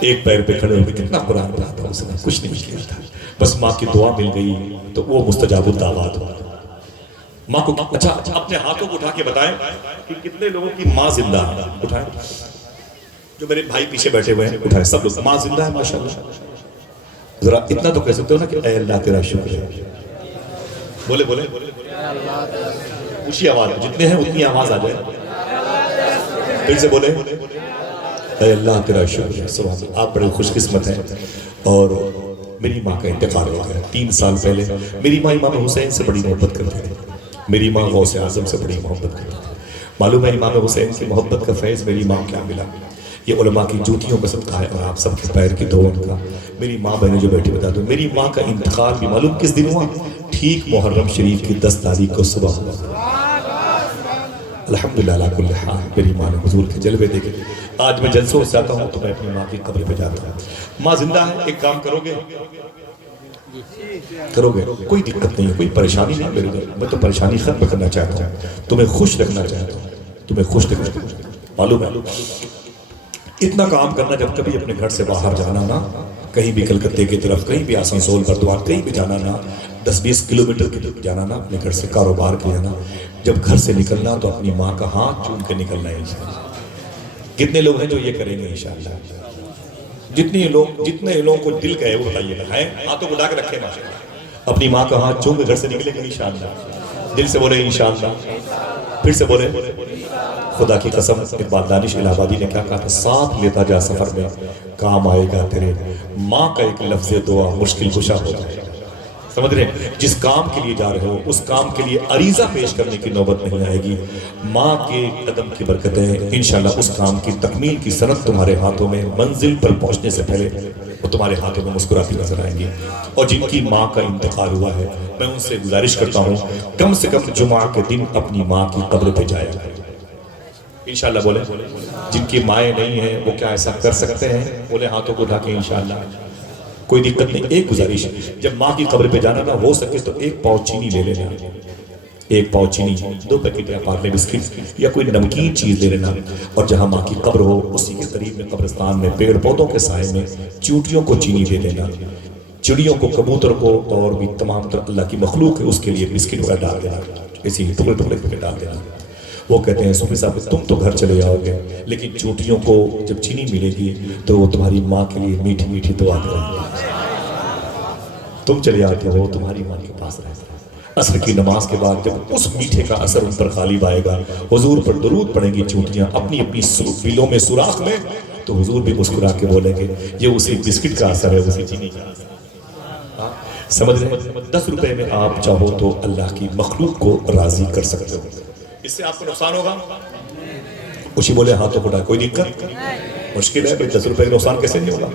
ایک پیر پہ کھڑے ہوئے کتنا قرآن پڑھا تھا اس نے، کچھ نہیں کیا تھا، بس ماں کی دعا مل گئی تو وہ مستجاب الدعوات ہوا۔ ماں کو اچھا اپنے ہاتھوں کو اٹھا کے بتائیں کہ کتنے لوگوں کی ماں زندہ ہے، اٹھائیں، جو میرے بھائی پیچھے بیٹھے ہوئے ہیں اٹھائیں، سب لوگ ماں زندہ ہے ماشاءاللہ۔ ذرا اتنا تو کہہ سکتے ہو نا کہ اے اللہ تیرا شکر ہے، بولے اونچی آواز، جتنے ہیں اتنی آواز آ جائے، پھر سے بولے اے اللہ تیرا شکر ہے۔ سبحان اللہ، آپ بڑے خوش قسمت ہیں۔ اور میری ماں کا انتقال ہو گیا 3 سال پہلے۔ میری ماں امام حسین سے بڑی محبت کرتی تھی، میری ماں غوث اعظم سے بڑی محبت کرتی تھی۔ معلوم ہے امام حسین کی محبت کا فیض میری ماں کو کیا ملا؟ یہ علماء کی جوتیوں کا صدقہ ہے اور آپ سب کے پیر کی دعاؤں کا۔ میری ماں بہنیں جو بیٹھی بتا دو، میری ماں کا انتقال بھی معلوم کس دن ہوا؟ ٹھیک محرم شریف کی 10 تاریخ کو صبح ہوا۔ الحمدللہ علی کل حال، میری ماں نے حضور کے جلوے دیکھے۔ آج میں جلسوں سے جاتا ہوں تو میں اپنی ماں کی قبر پہ جاتا ہوں۔ ماں زندہ ہے، ایک کام کرو گے؟ کوئی دقت نہیں ہے، کوئی پریشانی نہیں میرے دل میں، تو پریشانی ختم کرنا چاہتا ہوں، تمہیں خوش رکھنا چاہتا ہوں، تمہیں خوش رکھنا چاہتا ہوں۔ معلوم ہے اتنا کام کرنا، جب کبھی اپنے گھر سے باہر جانا نا، کہیں بھی کلکتے کی طرف، کہیں بھی آسنسول بردوان، کہیں بھی جانا نا، 10-20 کلومیٹر کی طرف جانا نا، اپنے گھر سے کاروبار کے جانا، جب گھر سے نکلنا تو اپنی ماں کا ہاتھ چوم کے نکلنا ہے انشاءاللہ۔ کتنے لوگ ہیں جو یہ کریں گے انشاءاللہ؟ جتنے لوگوں کو دل کا ہے وہ بتائیے گا، ہیں ہاتھوں کو اٹھا کے رکھے ماشاءاللہ، اپنی ماں کا ہاتھ چوم کے گھر سے نکلے گا انشاءاللہ، دل سے بولے انشاءاللہ، پھر سے بولے خدا کی قسم۔ اقبال دانش الہ آبادی نے کیا کہا تھا، ساتھ لیتا جا سفر میں کام آئے گا تیرے، ماں کا ایک لفظ دعا مشکل کشا ہو جائے گا۔ سمجھ رہے ہیں، جس کام کے لیے جا رہے ہو اس کام کے لیے عریضہ پیش کرنے کی نوبت نہیں آئے گی، ماں کے قدم کی برکتیں انشاءاللہ اس کام کی تکمیل کی سند تمہارے ہاتھوں میں منزل پر پہنچنے سے پہلے وہ تمہارے ہاتھوں میں مسکراتی نظر آئیں گی۔ اور جن کی ماں کا انتقال ہوا ہے میں ان سے گزارش کرتا ہوں کم سے کم جمعہ کے دن اپنی ماں کی قبر پہ جایا کریں انشاءاللہ۔ بولے جن کی مائیں نہیں ہیں وہ کیا ایسا کر سکتے ہیں؟ بولے ہاتھوں کو اٹھا کے انشاءاللہ، کوئی دقت نہیں۔ ایک گزارش، جب ماں کی قبر پہ جانا نہ ہو سکے تو ایک پاؤ چینی لے لینا، ایک پاؤ چینی، 2 پیکٹ یا پارلے بسکٹ یا کوئی نمکین چیز لے لینا، اور جہاں ماں کی قبر ہو اسی کے قریب میں قبرستان میں پیڑ پودوں کے سائے میں چونٹیوں کو چینی دے دینا، چڑیوں کو، کبوتر کو، اور بھی تمام تر اللہ کی مخلوق ہے اس کے لیے بسکٹ وغیرہ ڈال دینا، اسی ٹکڑے ٹکڑے کر کے ڈال دینا۔ وہ کہتے ہیں صوفی صاحب تم تو گھر چلے جاؤ گے لیکن چونٹیوں کو جب چینی ملے گی تو وہ تمہاری ماں کے لیے میٹھی میٹھی دعا کریں گے، تم چلے آتے ہو تمہاری ماں کے پاس رہتا ہے۔ عصر کی نماز کے بعد جب اس میٹھے کا اثر ان پر غالب آئے گا، حضور پر درود پڑھیں گی چونٹیاں اپنی اپنی بلوں میں سوراخ میں، تو حضور بھی مسکرا کے بولیں گے یہ اسی بسکٹ کا اثر ہے، اسی چینی کا اثر ہے۔ سمجھ رہے ہیں؟ 10 روپے میں آپ چاہو تو اللہ کی مخلوق کو راضی کر سکتے ہو، اس سے آپ کو نقصان ہوگا؟ اسی بولے ہاتھوں کو اٹھا، کوئی دقت مشکل ہے 10 روپے کا نقصان کیسے نہیں ہوگا؟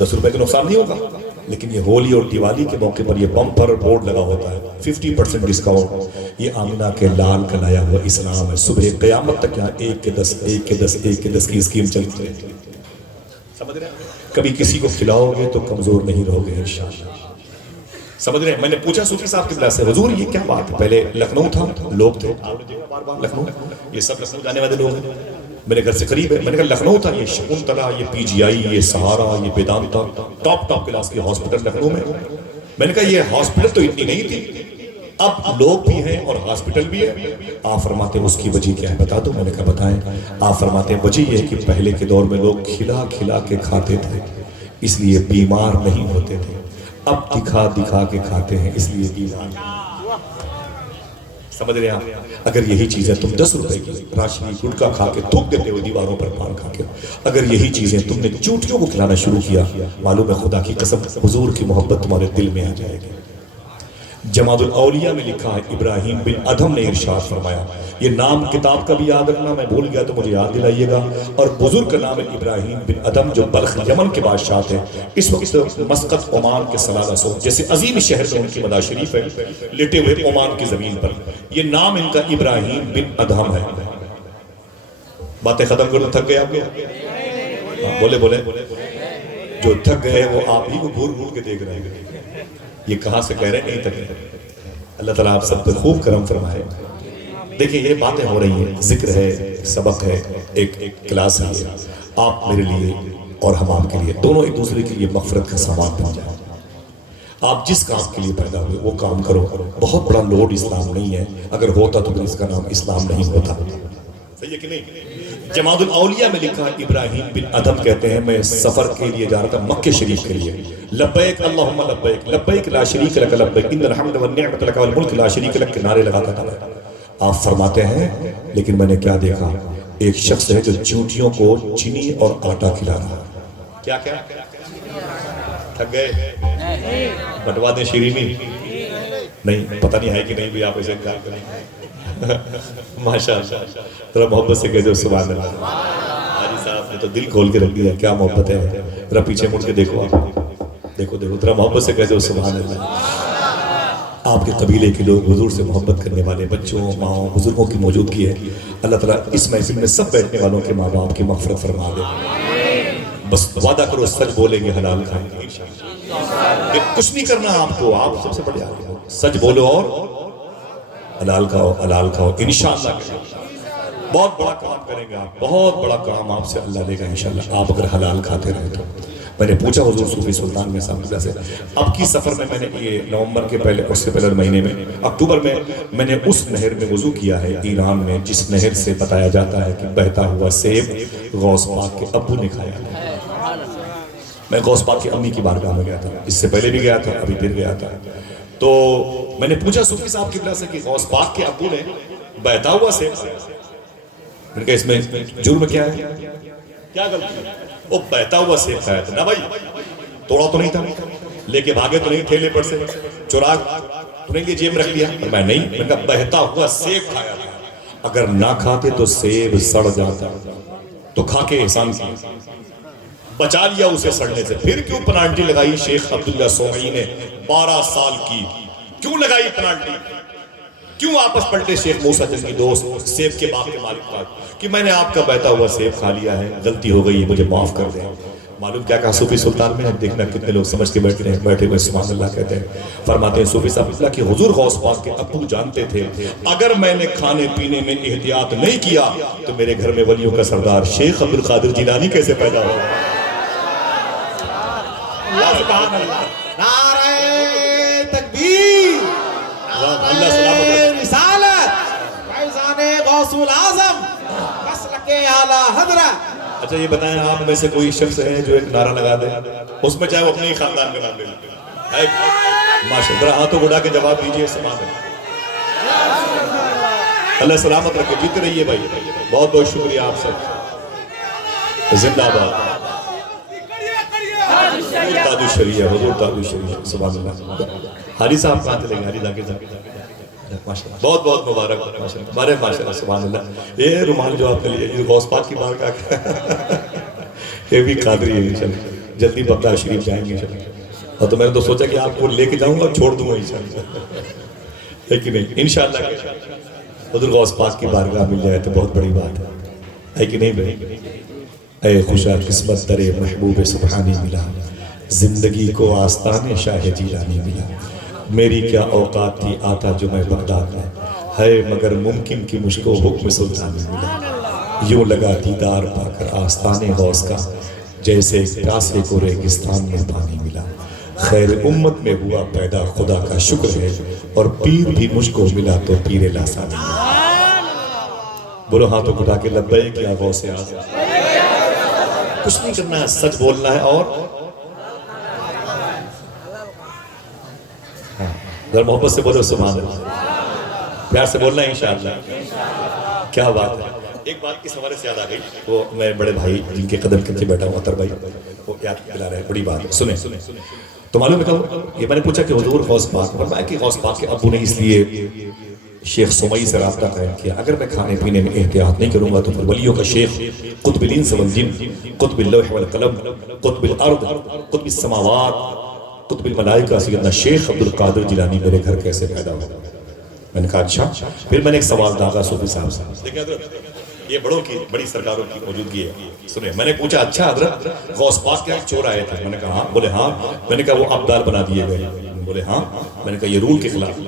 10 روپے کا نقصان نہیں ہوگا، لیکن یہ ہولی اور دیوالی کے موقع پر یہ بمپر بورڈ لگا ہوتا ہے 50% ڈسکاؤنٹ، یہ آمنہ کے لال کا لایا ہوا اسلام ہے، صبح قیامت تک یہاں 1 کے 10 1 کے 10 1 کے 10 کی اسکیم چلتی ہے۔ سمجھ رہے ہیں؟ کبھی کسی کو کھلاؤ گے تو کمزور نہیں رہو گے انشاءاللہ۔ سمجھ رہے ہیں؟ میں نے پوچھا صوفی صاحب کی بلا سے، حضور یہ کیا بات ہے؟ پہلے لکھنؤ تھا، لوگ تھے، لکھنؤ، یہ سب لکھنؤ جانے والے لوگ ہیں، میرے گھر سے قریب ہے۔ میں نے کہا لکھنؤ تھا، یہ شکنتلا، یہ پی جی آئی، یہ سہارا، یہ ویدانتا، ٹاپ کلاس کی ہاسپٹل لکھنؤ میں۔ میں نے کہا یہ ہاسپٹل تو اتنی نہیں تھی، اب لوگ بھی ہیں اور ہاسپٹل بھی ہے۔ آپ فرماتے ہیں اس کی وجہ کیا ہے بتا دو؟ میں نے کہا بتائیں۔ آپ فرماتے ہیں وجہ یہ ہے کہ پہلے کے دور میں لوگ کھلا کھلا کے کھاتے تھے اس لیے بیمار نہیں ہوتے تھے، اب دکھا دکھا کے کھاتے ہیں اس لیے بیمار۔ سمجھ رہے ہیں آپ؟ اگر یہی چیزیں تم 10 روپے کی راشنی گٹکا کھا کے تھوک دیتے ہو دیواروں پر پان کھا کے، اگر یہی چیزیں تم نے چونٹیوں کو کھلانا شروع کیا، معلوم ہے خدا کی قسم حضور کی محبت تمہارے دل میں آ جائے گی۔ جماعت الاولیاء میں لکھا ہے ابراہیم بن ادھم نے ارشاد فرمایا، یہ نام کتاب کا بھی یاد رکھنا، میں بھول گیا تو مجھے یاد دلائیے گا، اور بزرگ کا نام ہے ابراہیم بن ادھم جو بلخ یمن کے بادشاہ تھے، اس وقت مسقط عمان کے سلالہ جیسے عظیم شہر میں ان کی مدار شریف ہے، لیٹے ہوئے عمان کی زمین پر، یہ نام ان کا ابراہیم بن ادھم ہے۔ باتیں ختم کر دو، تھک گئے آپ لوگ؟ بولے بولے جو تھک گئے وہ آپ ہی کو گھور گھور کے دیکھ رہے ہیں، یہ کہاں سے کہہ رہے ہیں نہیں تھکے۔ اللہ تعالیٰ آپ سب پہ خوب کرم فرمائے۔ دیکھیں یہ باتیں ہو رہی ہیں، ذکر ہے، سبق ہے، ایک کلاس ہے، آپ میرے لیے اور ہم آپ کے لیے دونوں ایک دوسرے کے لیے مغفرت کا سامان بن جائیں۔ آپ جس کام کے لیے پیدا ہوئے وہ کام کرو، بہت بڑا لوڈ اسلام نہیں ہے، اگر ہوتا تو پھر اس کا نام اسلام نہیں ہوتا، صحیح ہے کہ نہیں؟ جماعت الاولیاء میں لکھا ابراہیم بن ادھم کہتے ہیں میں سفر کے لیے جا رہا تھا مکہ شریف کے لیے، لبیک اللہم لبیک لبیک لا شریک لک لبیک ان الحمد والنعمت لک والملک لا شریک لک کے نعرے لگاتا تھا۔ آپ فرماتے ہیں لیکن میں نے کیا دیکھا، ایک شخص ہے جو چونٹیوں کو چینی اور آٹا کھلا رہا ہے۔ کیا کیا تھک گئے؟ بٹوا دیں شیرینی؟ نہیں، پتہ نہیں ہے کہ نہیں بھی آپ اسے انکار کریں۔ ماشاءاللہ، ذرا محبت سے کہہ دو سبحان اللہ۔ حاجی صاحب نے تو دل کھول کے رکھ دیا، کیا محبت ہے، ذرا پیچھے مڑ کے دیکھو، آپ دیکھو دیکھو، ذرا محبت سے کہہ دو سبحان اللہ۔ آپ کے قبیلے کے لوگ حضور سے محبت کرنے والے بچوں، ماؤں، بزرگوں کی موجودگی ہے، اللہ تعالیٰ اس محفل میں سب بیٹھنے والوں کے ماں باپ کی مغفرت فرما دے۔ بس وعدہ کرو سچ بولیں گے، حلال کھائیں گے، کچھ نہیں کرنا آپ کو، آپ سب سے بڑے آگے ہو، سچ بولو اور حلال کھاؤ، حلال کھاؤ، انشاءاللہ بہت بڑا کام کریں گے آپ، بہت بڑا کام آپ سے اللہ لے گا انشاءاللہ، آپ اگر حلال کھاتے رہے تو۔ میں نے پوچھا حضور صوفی سلطان میں صاحب سے، اب کی سفر میں نے یہ نومبر کے پہلے، اس سے پہلے مہینے میں اکتوبر میں نے اس نہر میں وضو کیا ہے ایران میں، جس نہر سے بتایا جاتا ہے کہ بہتا ہوا سیب غوث پاک کے ابو نے کھایا۔ میں غوث پاک کی امی کی بارگاہ میں گیا تھا، اس سے پہلے بھی گیا تھا، ابھی پھر گیا تھا. تو میں نے پوچھا صوفی صاحب قبلہ سے کہ غوث پاک کے ابو نے بہتا ہوا سیب کھایا. میں نے کہا اس میں جرم کیا ہے، کیا غلطی ہے؟ وہ بہتا ہوا سیب کھایا تھا. نہ بھائی توڑا تو نہیں تھا، لے کے بھاگے تو نہیں ٹھیلے پر سے، چرا تو نہیں جیب رکھ لیا؟ میں نہیں، میں نے کہا بہتا ہوا سیب کھایا تھا. اگر نہ کھاتے تو سیب سڑ جاتا، تو کھا کے احسان کیا، بچا لیا اسے سڑنے سے. پھر کیوں پنالٹی لگائی شیخ عبداللہ سومعی نے 12 سال کی؟ کیوں لگائی پنالٹی؟ کیوں آپس پلٹے شیخ موسیٰ جنگی دوست سیب کے باغ کے مالک پاک کہ میں نے آپ کا بہتا ہوا سیب کھا لیا ہے، غلطی ہو گئی ہے، مجھے معاف کر دیں. معلوم کیا کہا صوفی سلطان میں؟ دیکھنا کتنے لوگ سمجھ کے بیٹھے ہوئے سبحان اللہ کہتے ہیں. فرماتے ہیں صوفی صاحب اللہ کہ حضور غوث پاک کے ابو جانتے تھے اگر میں نے کھانے پینے میں احتیاط نہیں کیا تو میرے گھر میں ولیوں کا سردار شیخ عبد القادر جیلانی کیسے پیدا ہو. سبحان اللہ، نعرہ تکبیر، اللہ سلامت نعرہ رسالت، فیضان غوث العظم، مسلک اعلیٰ حضرت. اچھا یہ بتائیں آپ میں سے کوئی شخص ہے جو ایک نعرہ لگا دے، اس میں چاہے وہ اپنے ہی خاندان کا نام لے لے؟ ماشاء اللہ، ہاتھوں کو اٹھا کے جواب دیجئے. سبحان اللہ، اللہ سلامت رکھے، جیتے رہیے بھائی. بہت بہت شکریہ آپ سب. زندہ باد تاج الشریعہ، حضور تاج الشریعہ. سبحان اللہ. حالی صاحب کہاں چلے گئے؟ حالی ذاکر صاحب، بہت بہت مبارک. ہمارے ماشاء اللہ سبحان اللہ. یہ رومال جو آپ نے لیا یہ غوث پاک کی بارگاہ کا، یہ بھی قادری ہے انشاءاللہ. جلدی بغداد شریف جائیں گے انشاءاللہ. اور تو میں نے تو سوچا کہ آپ کو لے کے جاؤں گا، چھوڑ دوں گا انشاءاللہ، ہے کہ نہیں؟ انشاءاللہ حضور غوث پاک کی بارگاہ مل جائے تو بہت بڑی بات ہے کہ نہیں بھائی؟ اے خوشا قسمت در محبوب سبحانی ملا، زندگی کو آستان شاہ جیلانی ملا. میری کیا اوقات تھی آتا جو میں بغداد میں، ہے مگر ممکن کہ مجھ کو حکم سلطانی ملا. یوں لگا دیدار پا کر آستان غوث کا، جیسے پیاسے کو ریگستان میں پانی ملا. خیر امت میں ہوا پیدا خدا کا شکر ہے، اور پیر بھی مجھ کو ملا تو پیر لاسانی ملا. بولو ہاتھوں کو اٹھا کے لبیک یا غوث اعظم. کچھ نہیں کرنا ہے، سچ بولنا ہے. اور ذرا محبت سے بولو سبحان اللہ، پیار سے بولنا ہے انشاءاللہ. کیا بات ہے. ایک بات اس حوالے سے یاد آ گئی، وہ میرے بڑے بھائی جن کے قدم کے نیچے بیٹھا ہوں اطہر بھائی، وہ یاد دلا رہے ہیں. بڑی بات ہے، سنیں. تو معلوم ہے کہ یہ میں نے پوچھا کہ حضور غوث پاک، فرمایا کہ غوث پاک کے ابو نے اس لیے شیخ سومعی سے رابطہ قائم کیا اگر میں کھانے پینے میں احتیاط نہیں کروں گا تو پھر ولیوں کا شیخ قطب الانس والجن، قطب اللوح والقلم، قطب الارض، قطب السماوات، قطب الملائکہ سیدنا شیخ عبد القادر جیلانی میرے گھر کیسے پیدا ہو. میں نے کہا اچھا. پھر میں نے ایک سوال داغا صوفی صاحب سے. دیکھیں حضرت، یہ بڑوں کی بڑی سرکاروں کی موجودگی ہے. سنیں، میں نے پوچھا اچھا حضرت غوث پاک کے چور آئے تھے؟ میں نے کہا ہاں. بولے ہاں. میں نے کہا وہ ابدال بنا دیے گئے؟ بولے ہاں. میں نے کہا یہ رول کے خلاف؟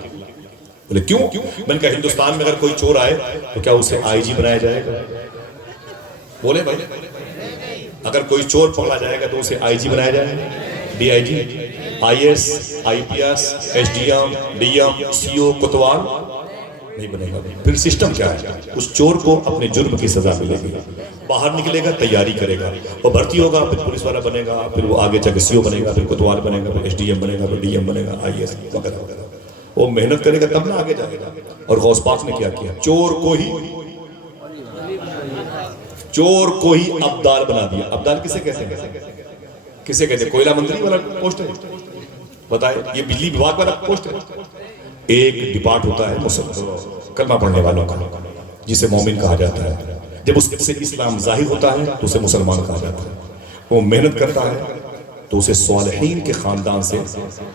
بولے کیوں؟ میں نے کہا ہندوستان میں اگر کوئی چور آئے تو کیا اسے آئی جی بنایا جائے گا؟ بولے بھائی اگر کوئی چور پکڑا جائے گا تو اسے آئی جی بنایا جائے گا؟ D I G, I S, I P S, S D M, D M, C O, کوتوال نہیں بنے گا. پھر سسٹم کیا ہے؟ اس چور کو اپنے جرم کی سزا ملے گی، باہر نکلے گا، تیاری کرے گا، وہ بھرتی ہوگا، پھر پولیس والا بنے گا، پھر وہ آگے چل کے سی او بنے گا، پھر کوتوال بنے گا، پھر ایس ڈی ایم بنے گا، پھر ڈی ایم بنے گا، آئی ایس وغیرہ وغیرہ. وہ محنت کرے گا تب نہ آگے جائے گا. اور غوث پاک نے کیا کیا؟ چور کو ہی ابدال بنا دیا. ابدال کسے کہتے ہیں؟ کسے کہتے ہیں؟ کوئلہ منتری والا پوسٹ ہے؟ بتائے یہ بجلی وبھاگ والا پوسٹ ہے؟ ایک ڈپارٹ ہوتا ہے کلمہ پڑھنے والوں کا جسے مومن کہا جاتا ہے. جب اس سے اسلام ظاہر ہوتا ہے تو اسے مسلمان کہا جاتا ہے. وہ محنت کرتا ہے تو اسے صالحین کے خاندان سے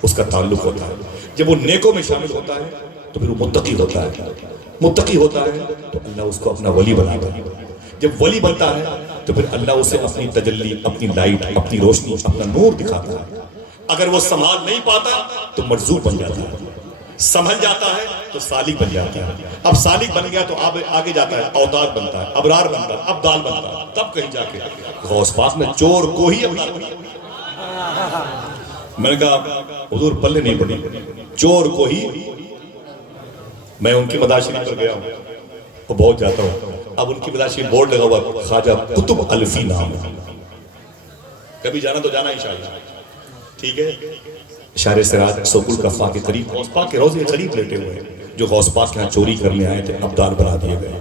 اس کا تعلق ہوتا ہے. جب وہ نیکوں میں شامل ہوتا ہے تو پھر وہ متقی ہوتا ہے. متقی ہوتا ہے تو اللہ اس کو اپنا ولی بناتا ہے. جب ولی بنتا ہے تو پھر اللہ اسے اپنی تجلی، اپنی لائٹ، اپنی روشنی، اپنا نور دکھاتا ہے. اگر وہ سنبھال نہیں پاتا تو مرزوق بن جاتا ہے. سنبھل جاتا ہے تو سالک بن جاتا ہے. اب سالک بن گیا تو آگے جاتا ہے، اوتاد بنتا ہے، ابرار بنتا ہے، ابدال بنتا ہے. تب کہیں جا کے غوث پاک نے چور کو ہی ابدال بنایا. میں نے کہا حضور پلے نہیں پڑی، چور کو ہی. میں ان کی مدار شریف پر گیا ہوں، وہ بہت جاتا ہوں. اب ان کی مدار شریف بورڈ لگا ہوا خواجہ قطب الفی نام ہے. کبھی جانا تو جانا انشاءاللہ، ٹھیک ہے؟ شارع سراج سوق الکفا کے قریب غوث پاک کے روضے قریب لیٹے ہوئے ہیں، جو غوث پاک کے ہاں چوری کرنے آئے تھے ابدال بنا دیے گئے،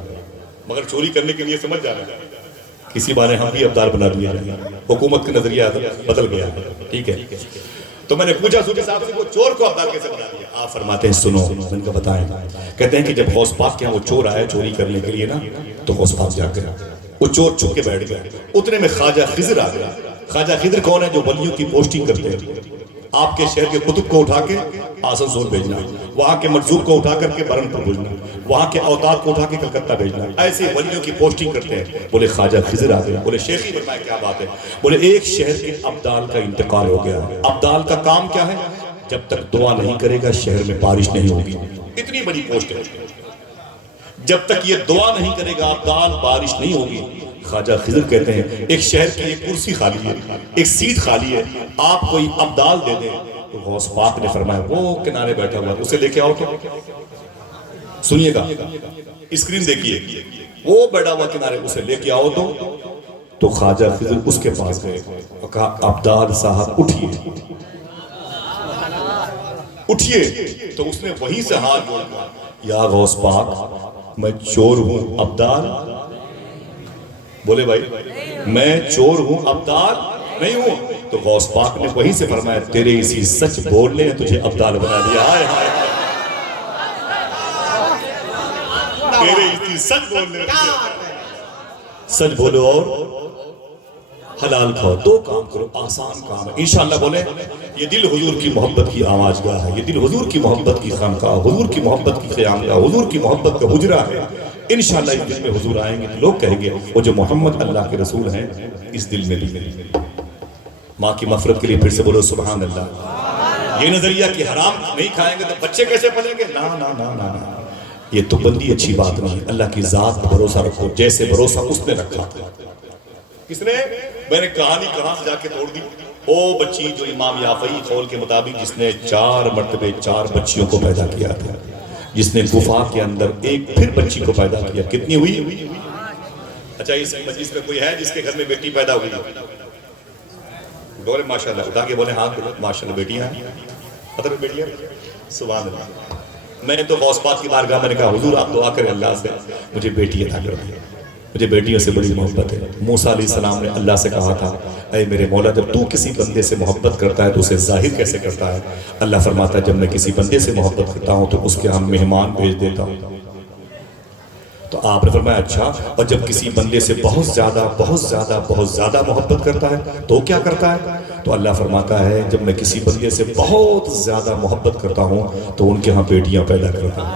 مگر چوری کرنے کے لیے سمجھ جا رہے ہیں کسی بارے ہم بھی ابدال بنا دیے جائیں، حکومت کا نظریہ بدل گیا ہے، ٹھیک ہے؟ تو میں نے پوچھا صوفی صاحب سے وہ چور کو ابدال کیسے بنا دیا؟ آپ فرماتے ہیں سنو، میں ان کو بتائیں، کہتے ہیں کہ جب غوث پاک کے ہاں وہ چور آئے چوری کرنے کے لیے نا، تو غوث پاک جا گیا، وہ چور چھپ کے بیٹھ گیا، اتنے میں خواجہ خضر آ گیا۔ خواجہ خضر کون ہے؟ جو ولیوں کی پوسٹنگ کرتے ہیں، آپ کے شہر کے کتب کو اٹھا کے آسنسول بھیجنا، وہاں کے مجذوب کو اٹھا کر کے برہنپور بھیجنا، وہاں کے اوتاد کو اٹھا کے کلکتہ بھیجنا، ایسے ولیوں کی پوسٹنگ کرتے ہیں۔ بولے خواجہ خضر آ گیا، بولے شیخی فرمائے کیا بات ہے؟ بولے ایک شہر کے ابدال کا انتقال ہو گیا ہے۔ ابدال کا کام کیا ہے؟ جب تک دعا نہیں کرے گا شہر میں بارش نہیں ہوگی، اتنی بڑی پوسٹ ہے، جب تک یہ دعا نہیں کرے گا ابدال بارش نہیں ہوگی۔ خواجہ خضر کہتے ہیں ایک شہر کی ایک کرسی خالی ہے، ایک سیٹ خالی ہے، آپ کوئی ابدال دے دیں۔ تو غوث پاک نے فرمایا وہ کنارے بیٹھا ہوا اسے لے کے آؤ، تو سنیے گا، اسکرین دیکھیے، وہ بیٹھا ہوا کنارے اسے لے کے آؤ تو خواجہ خضر اس کے پاس گئے اور کہا ابدال صاحب اٹھیے اٹھیے۔ تو اس نے وہیں سے ہاتھ جوڑ دیا، یا غوث پاک میں چور ہوں ابدال؟ بولے بھائی میں چور ہوں ابدال نہیں ہوں؟ تو غوث پاک نے وہیں سے فرمایا تیرے اسی سچ بولنے نے تجھے ابدال بنا دیا۔ ہائے ہائے، تیرے اسی سچ بولنے نے، سچ بولو اور حلال کھاؤ، دو کام کرو، آسان کام ہے انشاءاللہ۔ بولے یہ دل حضور کی محبت کی آواز گاہ ہے، یہ دل حضور کی محبت کی خانقاہ، حضور کی محبت کی قیامگاہ، حضور کی محبت کا حجرہ ہے۔ انشاءاللہ اس دل میں حضور آئیں گے تو لوگ کہیں گے وہ جو محمد اللہ کے رسول ہیں اس دل میں بھی ہیں۔ ماں کی مغفرت کے لیے پھر سے بولو سبحان اللہ۔ یہ نظریہ کہ حرام نہیں کھائیں گے تو بچے کیسے پلیں گے، نا نا نا نا نا، یہ تو بندی اچھی بات نہیں۔ اللہ کی ذات پر بھروسہ رکھو جیسے بھروسہ اس نے رکھا تھا۔ کس نے؟ میں نے کہانی کہاں سے جا کے توڑ دی، وہ بچی جو امام یافعی قول کے مطابق جس نے 4 مرتبے 4 بچیوں کو پیدا کیا تھا، جس نے گفا کے اندر ایک پھر بچی کو پیدا کیا، کتنی ہوئی؟ اچھا اس مجلس میں کوئی ہے جس کے گھر میں بیٹی پیدا ہوئی؟ بولے ماشاءاللہ، اٹھا کے بولے ہاں ماشاءاللہ بیٹیاں ہیں، پتہ ہے بیٹیاں؟ سبحان اللہ۔ میں نے تو غوث پاک کی بارگاہ میں نے کہا حضور آپ دعا کریں اللہ سے مجھے بیٹی عطا کر دیں، مجھے بیٹیوں سے بڑی محبت ہے۔ موسیٰ علیہ السلام نے اللہ سے کہا تھا اے میرے مولا جب تو کسی بندے سے محبت کرتا ہے تو اسے ظاہر کیسے کرتا ہے؟ اللہ فرماتا ہے جب میں کسی بندے سے محبت کرتا ہوں تو اس کے ہم مہمان بھیج دیتا ہوں۔ تو آپ نے فرمایا اچھا، اور جب کسی بندے سے بہت زیادہ محبت کرتا ہے تو کیا کرتا ہے؟ تو اللہ فرماتا ہے جب میں کسی بندے سے بہت زیادہ محبت کرتا ہوں تو ان کے ہاں بیٹیاں پیدا کرتا ہوں۔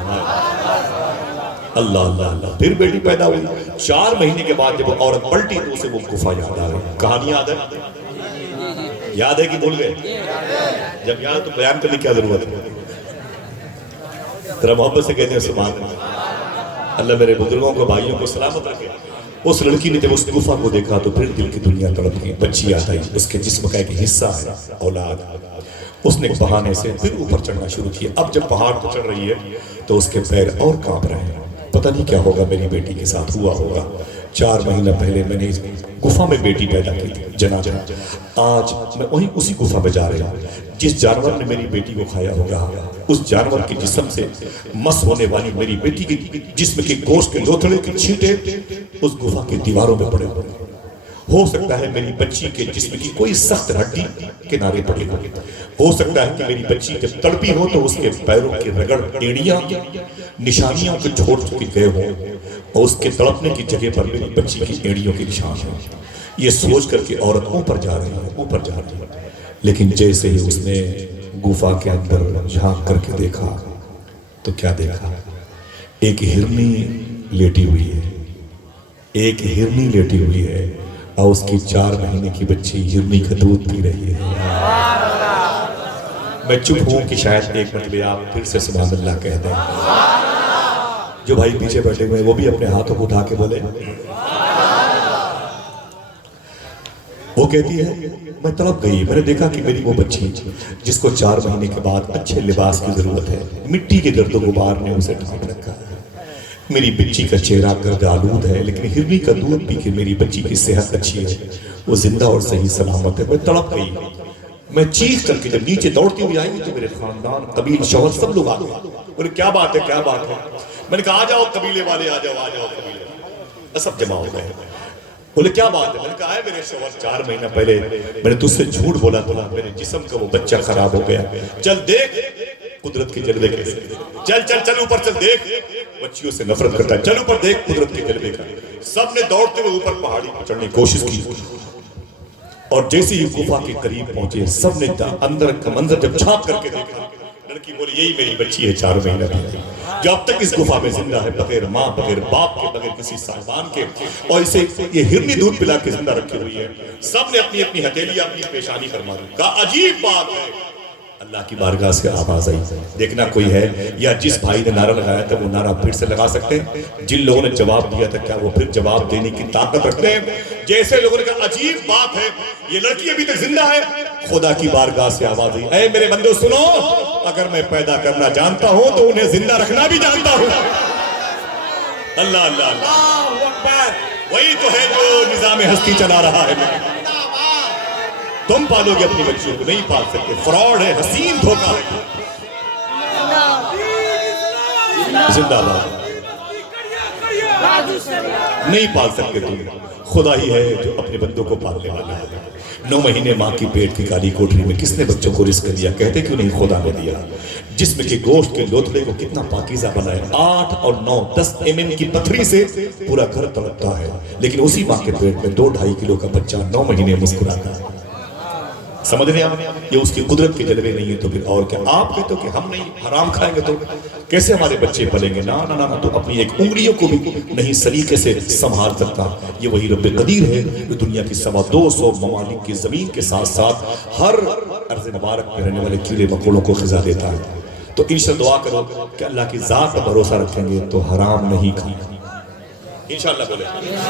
اللہ اللہ اللہ، پھر بیٹی پیدا ہوئی۔ 4 مہینے کے بعد جب وہ عورت پلٹی تو اسے وہ گفا یاد آ گئی۔ کہانی یاد ہے؟ یاد ہے کہ بھول گئے؟ جب یاد تو بیان کرنے کی کیا ضرورت ہے؟ ذرا محبت سے کہتے ہیں سبحان اللہ۔ اللہ میرے بزرگوں کو بھائیوں کو سلامت رکھے۔ اس لڑکی نے جب اس گفا کو دیکھا تو پھر دل کی دنیا تڑپ گئی، بچی یاد آئی، اس کے جسم کا ایک حصہ ہے اولاد۔ اس نے بہانے سے پھر اوپر چڑھنا شروع کیا۔ اب جب پہاڑ پر چڑھ رہی ہے تو اس کے پیر اور کانپ رہے ہیں، پتہ نہیں کیا ہوگا میری بیٹی کے ساتھ ہوا ہوگا۔ 4 مہینہ پہلے میں نے اس گفا میں بیٹی پیدا کی تھی جنازہ، آج میں وہیں اسی گفا میں جا رہا ہوں۔ جس جانور نے میری بیٹی کو کھایا ہوگا اس جانور کے جسم سے مس ہونے والی میری بیٹی کے جسم کے گوشت کے لوتھڑے کے چھینٹے اس گفا کی دیواروں میں پڑے ہوئے۔ ہو سکتا ہے میری بچی کے جسم کی کوئی سخت ہڈی کنارے پڑے ہو سکتا ہے کہ میری بچی جب تڑپی ہو تو اس کے پیروں کی رگڑ ایڑیاں نشانیوں کو چھوڑ چکے گئے ہوں اور اس کے تڑپنے کی جگہ پر میری بچی کی ایڑیوں کے نشان ہیں۔ یہ سوچ کر کے عورت اوپر جا رہی ہے، لیکن جیسے ہی اس نے گفا کے اندر جھانک کر کے دیکھا تو کیا دیکھا؟ ایک ہرنی لیٹی ہوئی ہے اور اس کی 4 مہینے کی بچی ہرنی کا دودھ پی رہی ہے۔ میں چپ ہوں کہ شاید ایک مرتبہ آپ پھر سے سبحان اللہ کہہ دیں۔ جو بھائی پیچھے بیٹھے ہوئے وہ بھی اپنے ہاتھوں کو اٹھا کے بولے۔ وہ کہتی ہے میں تڑپ گئی، میں نے دیکھا کہ میری وہ بچی جس کو 4 مہینے کے بعد اچھے لباس کی ضرورت ہے، مٹی کے گرد و غبار نے اسے ڈھانپ رکھا ہے، میری بچی کا چہرہ گرد آلود ہے، لیکن ہرنی کا دودھ پی کے میری بچی کی صحت اچھی ہے، وہ زندہ اور صحیح سلامت ہے۔ میں تڑپ گئی، میں چیخ کر کے جب نیچے دوڑتی ہوئی آئی تو میرے خاندان، قبیل، شوہر سب لوگ آ گئے۔ بولے کیا بات ہے، کیا بات ہے؟ میں نے کہا آ جاؤ قبیلے والے، آ جاؤ قبیلے والے، سب جمع ہو گئے۔ بولے کیا بات ہے؟ میں نے کہا ہے میرے شوہر 4 مہینہ پہلے میں نے تجھ سے جھوٹ بولا تھا، میرے جسم کا وہ بچہ خراب ہو گیا، چل دیکھ قدرت کے جلوے کیسے، چل اوپر چل دیکھ، بچیوں سے نفرت کرتا ہے، چل اوپر دیکھ قدرت کے جلوے کا۔ سب نے دوڑتے ہوئے اوپر پہاڑی پر چڑھنے کی کوشش کی، اور جیسے ہی گفا کے قریب پہنچے سب نے اندر کا منظر جب چھاپ کر کے دیکھا، لڑکی بولی یہی میری بچی ہے 4 مہینہ پہلے، جو اب تک اس گفا میں زندہ ہے، بغیر ماں، بغیر باپ کے، بغیر کسی صاحبان کے، اور اسے یہ ہرنی دودھ پلا کے زندہ رکھی ہوئی ہے۔ سب نے اپنی اپنی ہتھیلی اپنی پیشانی پر ماری، کہا عجیب بات ہے۔ اللہ کی بارگاہ سے آواز آئی، دیکھنا کوئی ہے یا جس بھائی نے نعرہ لگایا تھا وہ نعرہ پھر سے لگا سکتے ہیں؟ جن لوگوں نے جواب دیا تھا کیا وہ پھر جواب دینے کی طاقت رکھتے ہیں؟ جیسے لوگوں نے کہا عجیب بات ہے، یہ لڑکی ابھی تک زندہ ہے، خدا کی بارگاہ سے آواز آئی، اے میرے بندو سنو، اگر میں پیدا کرنا جانتا ہوں تو انہیں زندہ رکھنا بھی جانتا ہوں۔ اللہ اللہ اللہ، وہی تو ہے جو نظام ہستی چلا رہا ہے۔ تم پالو گے اپنی بچیوں کو، نہیں پال سکتے، فراڈ ہے، حسین دھوکہ ہے۔ زندہ باد، نہیں پال سکتے تم، خدا ہی ہے جو اپنے بندوں کو پالنے والا ہے۔ 9 مہینے ماں کی پیٹ کی کالی کوٹری میں کس نے بچوں کو رزق دیا؟ کہتے کیوں نہیں خدا نے دیا؟ جسم کے گوشت کے لوتھڑے کو کتنا پاکیزہ بنایا، 8 اور 9 10 mm کی پتھری سے پورا گھر تڑپتا ہے، لیکن اسی ماں کے پیٹ میں 2-2.5 کلو کا بچہ 9 مہینے مسکراتا ہے۔ سمجھ رہے ہیں آپ؟ یہ اس کی قدرت کے جلوے نہیں ہے تو پھر اور کیا؟ آپ کہتے ہو کہ ہم نہیں حرام کھائیں گے تو کیسے ہمارے بچے پلیں گے؟ نا نا نا، تو اپنی ایک انگلیوں کو بھی نہیں سلیقے سے سنبھال سکتا، یہ وہی رب قدیر ہے جو دنیا کی 250 ممالک کی زمین کے ساتھ ساتھ ہر ارض مبارک میں رہنے والے کیڑے مکوڑوں کو غذا دیتا ہے۔ تو انشاءاللہ دعا کرو کہ اللہ کی ذات پر بھروسہ رکھیں گے تو حرام نہیں کھائیں گے انشاءاللہ۔ بولے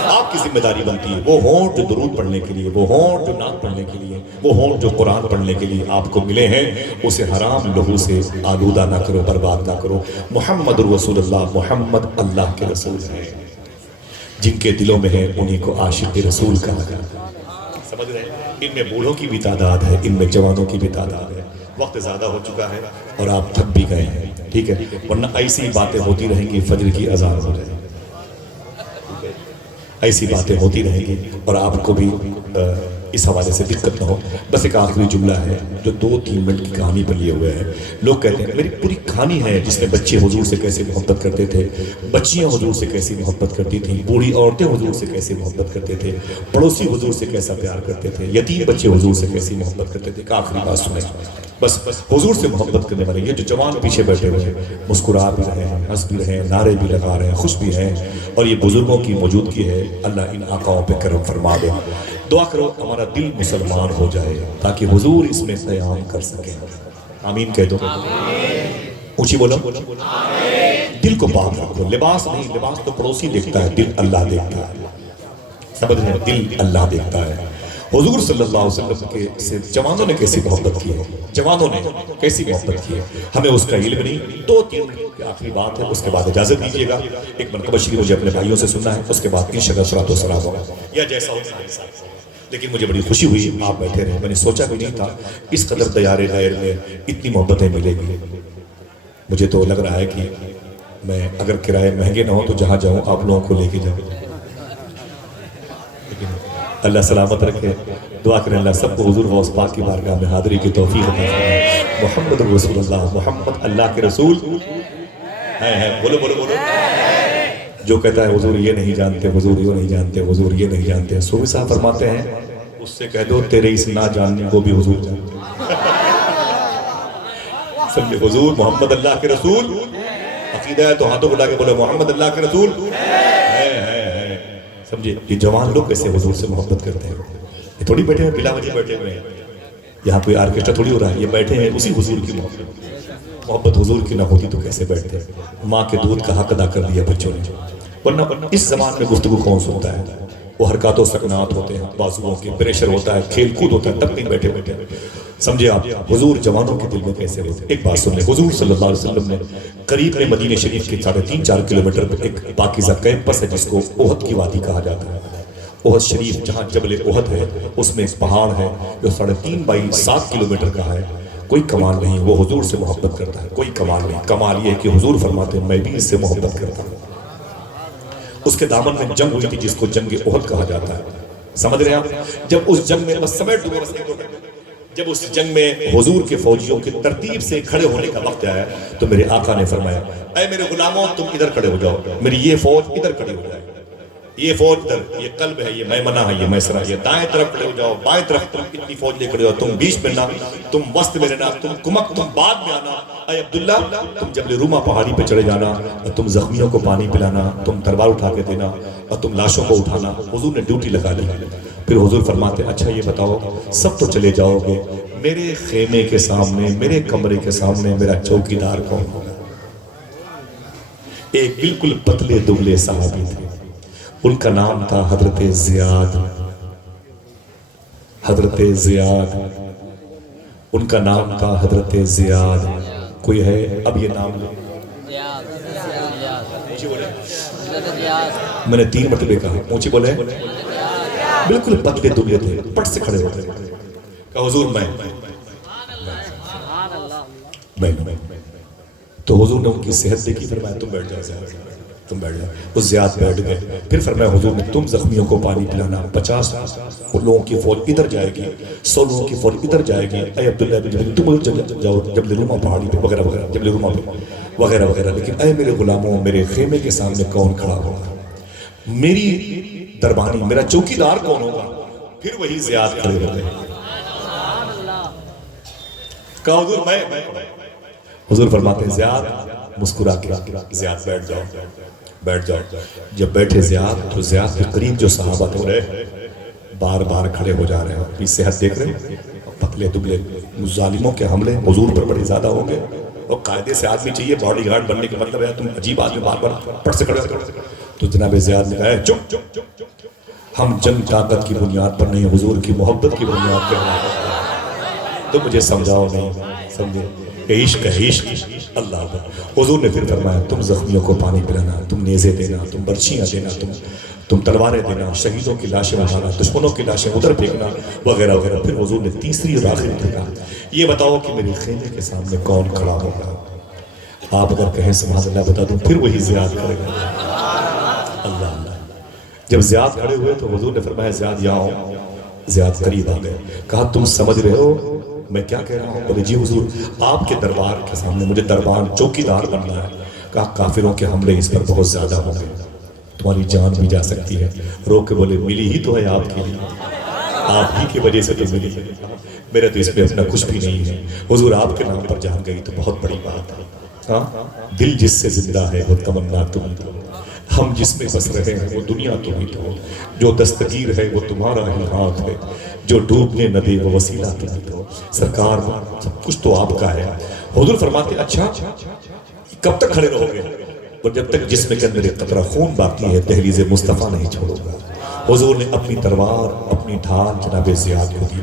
آپ کی ذمہ داری بنتی ہے، وہ ہونٹ جو درود پڑھنے کے لیے، وہ ہونٹ جو نعت پڑھنے کے لیے، وہ ہونٹ جو قرآن پڑھنے کے لیے آپ کو ملے ہیں، اسے حرام لہو سے آلودہ نہ کرو، برباد نہ کرو۔ محمد رسول اللہ، محمد اللہ کے رسول ہیں، جن کے دلوں میں ہے انہیں کو عاشق رسول کہا جاتا ہے۔ سمجھ رہے ہیں؟ ان میں بوڑھوں کی بھی تعداد ہے، ان میں جوانوں کی بھی تعداد ہے۔ وقت زیادہ ہو چکا ہے اور آپ تھک بھی گئے ہیں، ٹھیک ہے، ورنہ ایسی باتیں ہوتی رہیں گی، فجر کی اذان ہو جائے، ایسی باتیں ہوتی رہیں گی اور آپ کو بھی اس حوالے سے دقت نہ ہو۔ بس ایک آخری جملہ ہے جو 2-3 منٹ کی کہانی پر لیے ہوئے ہیں۔ لوگ کہتے ہیں میری پوری کہانی ہے جس میں بچے حضور سے کیسے محبت کرتے تھے، بچیاں حضور سے کیسی محبت کرتی تھیں، بوڑھی عورتیں حضور سے کیسے محبت کرتے تھے، پڑوسی حضور سے کیسا پیار کرتے تھے، یتیم بچے حضور سے کیسی محبت کرتے تھے۔ آخری بات سنیں، بس حضور سے محبت کرنے والے یہ جو جوان پیچھے بیٹھے ہوئے ہیں، مسکرا بھی رہے ہیں، ہنس بھی رہے ہیں، نعرے بھی لگا رہے ہیں، خوش بھی ہیں، اور یہ بزرگوں کی موجودگی ہے، اللہ ان آقاؤں پہ کرم فرما دے۔ دعا کرو ہمارا دل مسلمان ہو جائے تاکہ حضور اس میں قیام کر سکیں۔ آمین کہہ دو، اونچی بولو، دل کو پاک رکھو، لباس نہیں، لباس تو پڑوسی دیکھتا ہے، دل اللہ دیکھتا ہے۔ سمجھ رہے ہیں؟ دل اللہ دیکھتا ہے۔ حضور صلی اللہ علیہ وسلم کے سے جوانوں نے کیسی محبت کی ہے، جوانوں نے کیسی محبت کی ہے، ہمیں اس کا علم نہیں۔ 2-3 منٹ کی آخری بات ہے، اس کے بعد اجازت دیجیے گا، ایک مرتبہ شریف مجھے اپنے بھائیوں سے سننا ہے، اس کے بعد انشاءاللہ صلاۃ و سلام ہوگا یا جیسا ہوگا۔ لیکن مجھے بڑی خوشی ہوئی آپ بیٹھے رہے، میں نے سوچا بھی نہیں تھا اس قدر دیار غیر میں اتنی محبتیں ملے گی۔ مجھے تو لگ رہا ہے کہ میں اگر کرائے مہنگے نہ ہوں تو جہاں جاؤں آپ لوگوں کو لے کے جاؤں۔ اللہ سلامت رکھے، دعا کریں اللہ سب کو حضور غوث پاک کی بارگاہ میں حاضری کی توفیق عطا فرمائے۔ محمد رسول اللہ، محمد اللہ کے رسول ہے، بولو بولو بولو۔ جو کہتا ہے حضور یہ نہیں جانتے، حضور یہ نہیں جانتے، حضور یہ نہیں جانتے، صوفی صاحب فرماتے ہیں اس سے کہہ دو تیرے اس نہ جاننے کو بھی حضور جانتے ہیں۔ سمجھے؟ حضور محمد اللہ کے رسول، عقیدہ ہے تو ہاتھوں کو اٹھا کے بولے محمد اللہ کے رسول ہے۔ سمجھے؟ یہ جوان لوگ کیسے حضور سے محبت کرتے ہیں، یہ تھوڑی بیٹھے ہیں بلا وجہ بیٹھے ہوئے ہیں، یہاں کوئی آرکیسٹرا تھوڑی ہو رہا ہے، یہ بیٹھے ہیں اسی حضور کی محبت حضور کی نہ ہوتی تو کیسے بیٹھتے ہیں۔ ماں کے دودھ کا حق ادا کر دیا بچوں نے، ورنہ اس زمان میں گفتگو کون سنتا ہے؟ وہ حرکات و سکنات ہوتے ہیں، بازوؤں کے پریشر ہوتا ہے، کھیل کود ہوتا ہے، تب نہیں بیٹھے بیٹھے سمجھے آپ حضور جوانوں کے دل میں کیسے ہوتے. ایک بات سن لیں, حضور صلی اللہ علیہ وسلم نے قریب میں مدینہ شریف کے 3.5-4 کلومیٹر پر ایک پاکیزہ کیمپس ہے جس کو احد کی وادی کہا جاتا ہے. احد شریف جہاں جبل احد ہے اس میں ایک پہاڑ ہے جو 3.5x7 کلومیٹر کا ہے. کوئی کمال نہیں, وہ حضور سے محبت کرتا ہے, کوئی کمال نہیں. کمال یہ ہے کہ حضور فرماتے ہیں میں بھی اس سے محبت کرتا ہوں. اس کے دامن میں جنگ ہوئی تھی جس کو جنگ احد کہا جاتا ہے. سمجھ رہے ہیں آپ؟ جب اس جنگ میں بس سمیٹ دوں گا, جب اس جنگ میں حضور کے فوجیوں کی ترتیب سے کھڑے ہونے کا وقت آیا تو میرے آقا نے فرمایا اے میرے غلاموں تم ادھر کھڑے ہو جاؤ, میری یہ فوج ادھر کھڑی ہو جائے, یہ فوج ادھر, یہ قلب ہے, یہ میمنہ ہے, یہ میسرہ, یہ دائیں طرف کھڑے ہو جاؤ, بائیں طرف تم اتنی فوج لے کھڑے ہو, تم بیچ میں نہ, تم وسط میں رہنا, تم کمک, تم بعد میں آنا. اے عبداللہ تم جبل روما پہاڑی پہ چڑھے جانا, اور تم زخمیوں کو پانی پلانا, تم تلوار اٹھا کے دینا, اور تم لاشوں کو اٹھانا. حضور نے ڈیوٹی لگا لی. پھر حضور فرماتے اچھا یہ بتاؤ سب تو چلے جاؤ گے, میرے خیمے کے سامنے, میرے کمرے کے سامنے میرا چوکیدار کون ہوگا؟ ایک بالکل پتلے دبلے صحابی تھے, ان کا نام تھا حضرت زیاد. حضرت زیاد, ان کا نام تھا حضرت زیاد. کوئی ہے اب یہ نام لے؟ میں نے 3 مرتبہ کہا, اونچی بولے. بالکل پتلے دبلے تھے, پٹ سے کھڑے ہوتے تھے. کہا حضور میں تو حضور نے ان کی صحت دیکھی, فرمایا تم بیٹھ جاؤ, تم بیٹھ جاؤ. اس زیاد بیٹھ گئے. پھر فرمایا حضور نے تم زخمیوں کو پانی پلانا, 50 لوگوں کی فوج ادھر جائے گی, 100 لوگوں کی فوج ادھر جائے گی. اے عبداللہ بن جبل تم ادھر جاؤ جبل روما پہاڑی پہ وغیرہ وغیرہ, جبل روما پہ وغیرہ وغیرہ. لیکن اے میرے غلاموں میرے خیمے کے سامنے کون کھڑا ہوگا, میری دربانی, میرا چوکیدار کون ہوگا؟ پھر وہی زیاد کھڑے ہو گئے. کہا حضور میں. حضور فرماتے ہیں زیاد مسکرا کے زیاد بیٹھ جاؤ, بیٹھ جاؤ. جب بیٹھے زیاد تو زیاد کے قریب جو صحابہ ہو رہے بار بار کھڑے ہو جا رہے ہیں. اپنی صحت دیکھ رہے ہیں, پتلے دبلے. ظالموں کے حملے حضور پر بڑے زیادہ ہوں گے, اور قاعدے سے آدمی چاہیے باڈی گارڈ بننے کا مطلب ہے تم عجیب آدمی بار بار پٹ سے کھڑے ہو. تو جناب زیاد نے کہا چپ, ہم جنگ طاقت کی بنیاد پر نہیں حضور کی محبت کی بنیاد پر ہیں. تو مجھے سمجھاؤ نہیں, سمجھے عشق ہے عشق اللہ کا. حضور نے پھر فرمایا تم زخمیوں کو پانی پلانا, تم نیزے دینا, تم برچیاں دینا, تم تلواریں دینا, شہیدوں کی لاشیں اٹھانا, دشمنوں کی لاشیں ادھر پھینکنا وغیرہ وغیرہ. پھر حضور نے تیسری اور آخری کہا یہ بتاؤ کہ میرے خیمے کے سامنے کون کھڑا ہوگا؟ آپ اگر کہیں سبحان اللہ بتا دوں پھر وہی زیاد کرے گا. اللہ اللہ. جب زیاد کھڑے ہوئے تو حضور نے فرمایا زیاد یہاں آؤ. زیاد قریب آ گئے. کہا تم سمجھ رہے ہو میں کیا کہہ رہا ہوں؟ بولے جی حضور آپ کے دربار کے سامنے مجھے دربان چوکیدار بننا ہے. کہا کافروں کے حملے اس پر بہت زیادہ ہوں گے, تمہاری جان بھی جا سکتی ہے. رو کے بولے ملی ہی تو ہے آپ کے لیے, آپ ہی کی وجہ سے تو ملی ہے, میرا تو اس میں اپنا کچھ بھی نہیں ہے. حضور آپ کے نام پر جان گئی تو بہت بڑی بات ہے. ہاں دل جس سے زندہ ہے وہ تمنا تم تو, ہم جس میں بس رہے ہیں وہ دنیا تم ہی تو, جو دستگیر ہے وہ تمہارا ہی ہاتھ ہے, جو ڈوبنے نہ دے وہ وسیلہ تم ہی تو. سرکار سب کچھ تو آپ کا ہے. حضور فرماتے اچھا کب تک کھڑے رہو گے؟ اور جب تک جسم کے اندر ایک قطرہ خون باقی ہے دہلیز مصطفیٰ نہیں چھوڑو گا. حضور نے اپنی تلوار اپنی ڈھال جناب زیاد کو دی.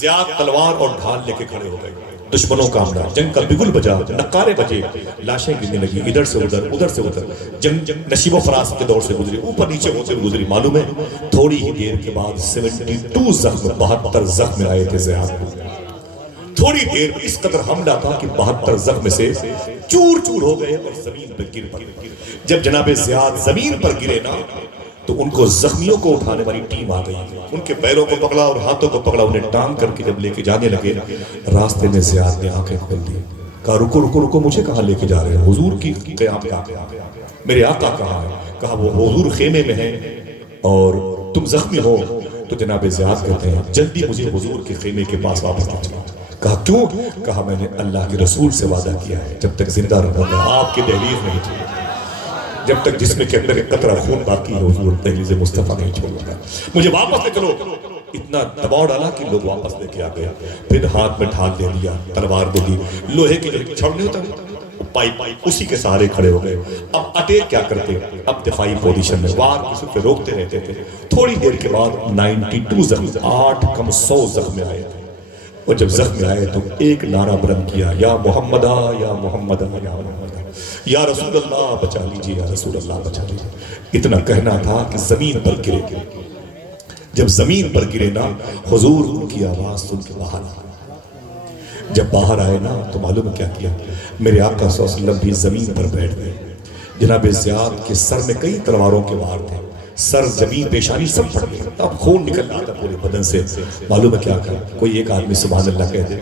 زیاد تلوار اور ڈھال لے کے کھڑے ہو گئے. دشمنوں کا حملہ, جنگ کا بگل بجا, نقارے بجے, لاشیں گرنے لگی ادھر سے ادھر ادھر سے ادھر. جنگ نشیب و فراز کے دور سے گزری, اوپر نیچے ہوتے گزری. معلوم ہے تھوڑی ہی دیر کے بعد 72 زخم 72 زخم آئے تھے زیاد کو. تھوڑی دیر اس قدر حملہ تھا کہ 72 زخم سے چور چور ہو گئے اور زمین پر گر پڑے. جب جناب زیاد زمین پر گرے نا تو ان کو زخمیوں کو اٹھانے والی ٹیم آ گئی. ان کے پیروں کو پکڑا اور ہاتھوں کو پکڑا, انہیں ٹانگ کر کے جب لے کے جانے لگے راستے میں زیاد نے آنکھیں کھول دی. کہا رکو رکو رکو, مجھے کہاں لے کے جا رہے ہیں؟ حضور کی قیام کہاں ہے, میرے آقا کہاں ہے؟ کہا وہ حضور خیمے میں ہیں اور تم زخمی ہو. تو جناب زیاد کہتے ہیں جلدی مجھے حضور کے خیمے کے پاس واپس لے چلو. کہا کیوں؟ کہا میں نے اللہ کے رسول سے وعدہ کیا ہے جب تک زندہ رہوں گا آپ کی دہلیز نہیں چھوڑوں گا, جب تک جسم کے اندر ایک قطرہ خون باقی ہے حضور دہلیز مصطفیٰ نہیں چھوڑوں گا, مجھے واپس لے چلو. اتنا دباؤ ڈالا کہ لوگ واپس لے کے آ گئے. پھر ہاتھ میں ڈھال دے دیا, تلوار دے دی, لوہے کے جو چھڑنے ہوتا پائپ اسی کے سہارے کھڑے ہو گئے. اب اٹیک کیا کرتے, اب دفاعی پوزیشن میں وار کسی پہ روکتے رہتے تھے. تھوڑی دیر کے بعد 92 زخم 8 کم 100 زخم آئے تھے. اور جب زخم آئے تو ایک نعرہ بلند کیا، یا محمدہ یا محمدہ یا محمدہ، یا رسول اللہ بچا لیجیے، یا رسول اللہ بچا لیجیے۔ اتنا کہنا تھا کہ زمین پر گرے۔ جب زمین پر گرے نا، حضور ان کی آواز سن کے باہر آئے۔ جب باہر آئے نا تو معلوم کیا کیا، میرے آقا صلی اللہ علیہ وسلم بھی زمین پر بیٹھ گئے۔ جناب زیاد کے سر میں کئی تلواروں کے وار تھے، سر زمین پیشانی سب پڑ گئے، اب خون نکل رہا تھا پورے بدن سے۔ معلوم ہے کیا کہا، کوئی ایک آدمی سبحان اللہ کہہ دے۔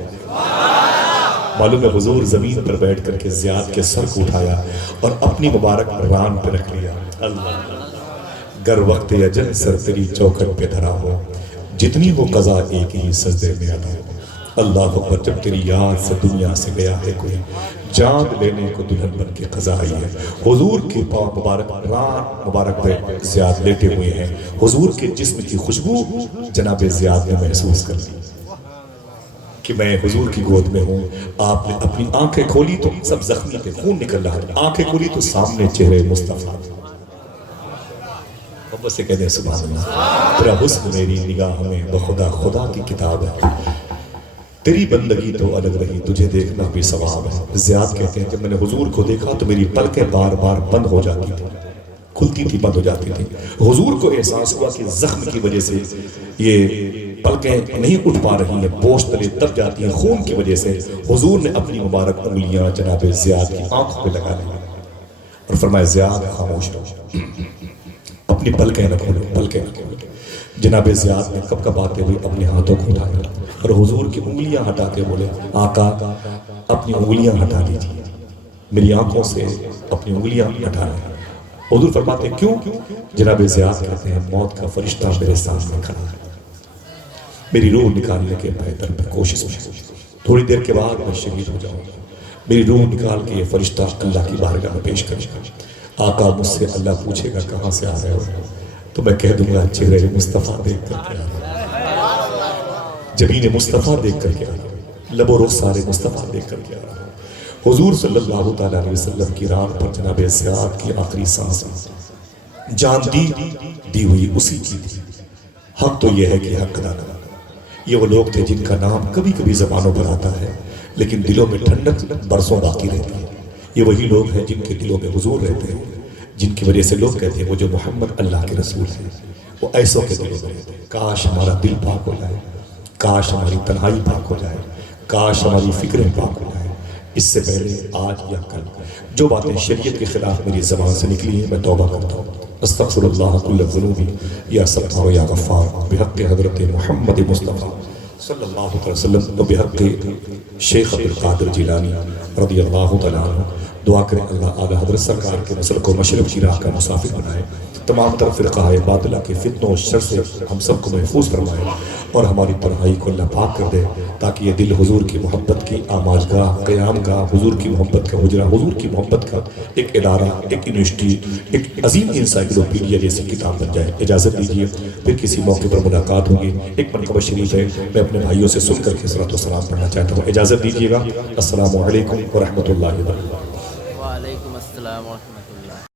معلوم ہے حضور زمین پر بیٹھ کر کے زیاد کے سر کو اٹھایا اور اپنی مبارک ران پہ رکھ لیا۔ اللہ گر وقت اجل سر تیری چوکھٹ پہ دھرا ہو، جتنی وہ قضا ایک ہی سجدے میں ادا ہو۔ اللہ اکبر، جب تیری یاد سے دنیا سے گیا ہے کوئی، جان لینے کو دلہن بن کے قضا آئی ہے۔ حضور کے پاؤں مبارک ران مبارک پہ زیاد لیٹے ہوئے ہیں، حضور کے جسم کی خوشبو جناب زیاد نے محسوس کر لی کہ میں حضور کی گود میں ہوں۔ آپ نے اپنی آنکھیں کھولی تو سب زخمی تھے، خون نکل رہا تھا، آنکھیں کھولی تو سامنے چہرے مصطفیٰ۔ اب اسے کہتے ہیں سبحان اللہ، تیرا حسن میری نگاہ میں بخدا خدا کی کتاب ہے، تیری بندگی تو الگ رہی، تجھے دیکھنا بھی ثواب ہے۔ زیاد کہتے ہیں جب میں نے حضور کو دیکھا تو میری پلکیں بار بار بند ہو جاتی تھی، کھلتی تھی بند ہو جاتی تھی۔ حضور کو احساس ہوا کہ زخم کی وجہ سے یہ پلکیں نہیں اٹھ پا رہی ہیں، بوجھ تلے دب جاتی ہیں خون کی وجہ سے۔ حضور نے اپنی مبارک انگلیاں جناب زیاد کی آنکھوں پہ لگا لی اور فرمایا زیاد خاموش رہو، اپنی پلکیں نہ کھولو، پلکیں نہ کھولو۔ جناب زیاد نے کب کب آتے ہوئے اپنے ہاتھوں کو اٹھایا اور حضور کی انگلیاں ہٹا کے بولے، آقا اپنی انگلیاں ہٹا لیجیے، میری آنکھوں سے اپنی انگلیاں ہٹا لیں۔ حضور فرماتے ہیں کیوں؟ جناب زیاد کہتے ہیں موت کا فرشتہ میرے سامنے کھڑا ہے، میری روح نکالنے کے بہتر پہ کوشش میں، تھوڑی دیر کے بعد میں شہید ہو جاؤں گا، میری روح نکال کے یہ فرشتہ اللہ کی بارگاہ میں پیش کرے گا۔ آقا مجھ سے اللہ پوچھے گا کہاں سے آ رہے ہو، تو میں کہہ دوں گا چہرے مصطفیٰ دیکھ کر کے آ رہا ہوں، جبین مصطفیٰ دیکھ کر کے آ رہا ہوں، لب و رخسار مصطفیٰ دیکھ کر کے آ رہا ہوں۔ حضور صلی اللہ تعالیٰ علیہ وسلم کی ران پر جناب زیاد کی آخری سانس جان دی ہوئی اسی کی تھی۔ حق تو یہ ہے کہ حق ادا کرنا۔ یہ وہ لوگ تھے جن کا نام کبھی کبھی زبانوں پر آتا ہے لیکن دلوں میں ٹھنڈک برسوں باقی رہتی ہے۔ یہ وہی لوگ ہیں جن کے دلوں میں حضور رہتے ہیں، جن کی وجہ سے لوگ کہتے ہیں وہ جو محمد اللہ کے رسول ہیں وہ ایسوں کے دلوں میں رہتے ہیں۔ کاش ہمارا دل پاک ہو جائے، کاش ہماری تنہائی پاک ہو جائے، کاش ہماری فکریں پاک ہو جائے۔ اس سے پہلے آج یا کل جو باتیں شریعت کے خلاف میری زبان سے نکلی ہیں میں توبہ کرتا ہوں۔ استغفر اللہ کل ذنوبی یا ستار یا غفار بحق حضرت محمد مصطفیٰ صلی اللہ علیہ وسلم و بحق شیخ عبدالقادر جیلانی رضی اللہ تعالیٰ عنہ۔ دعا کریں اللہ اعلیٰ حضرت سرکار کے مسلک و مشرق کی راہ کا مسافر بنائے، تمام طرف فرقہ باطلہ کے فتنوں و شر سے ہم سب کو محفوظ فرمائے اور ہماری تنہائی کو اللہ پاک کر دے تاکہ یہ دل حضور کی محبت کی آماج گاہ، قیام گاہ، حضور کی محبت کا حجرہ، حضور کی محبت کا ایک ادارہ، ایک یونیورسٹی، ایک عظیم انسائکلوپیڈیا جیسی کتاب بن جائے۔ اجازت دیجیے پھر کسی موقع پر ملاقات ہوگی۔ ایک منقبہ شریف ہے، میں اپنے بھائیوں سے سن کر کے صلاۃ و سلام پڑھنا چاہتا ہوں۔ اجازت دیجیے گا۔ السلام علیکم ورحمۃ اللہ وبرکاتہ۔ وعلیکم السلام ورحمۃ اللہ۔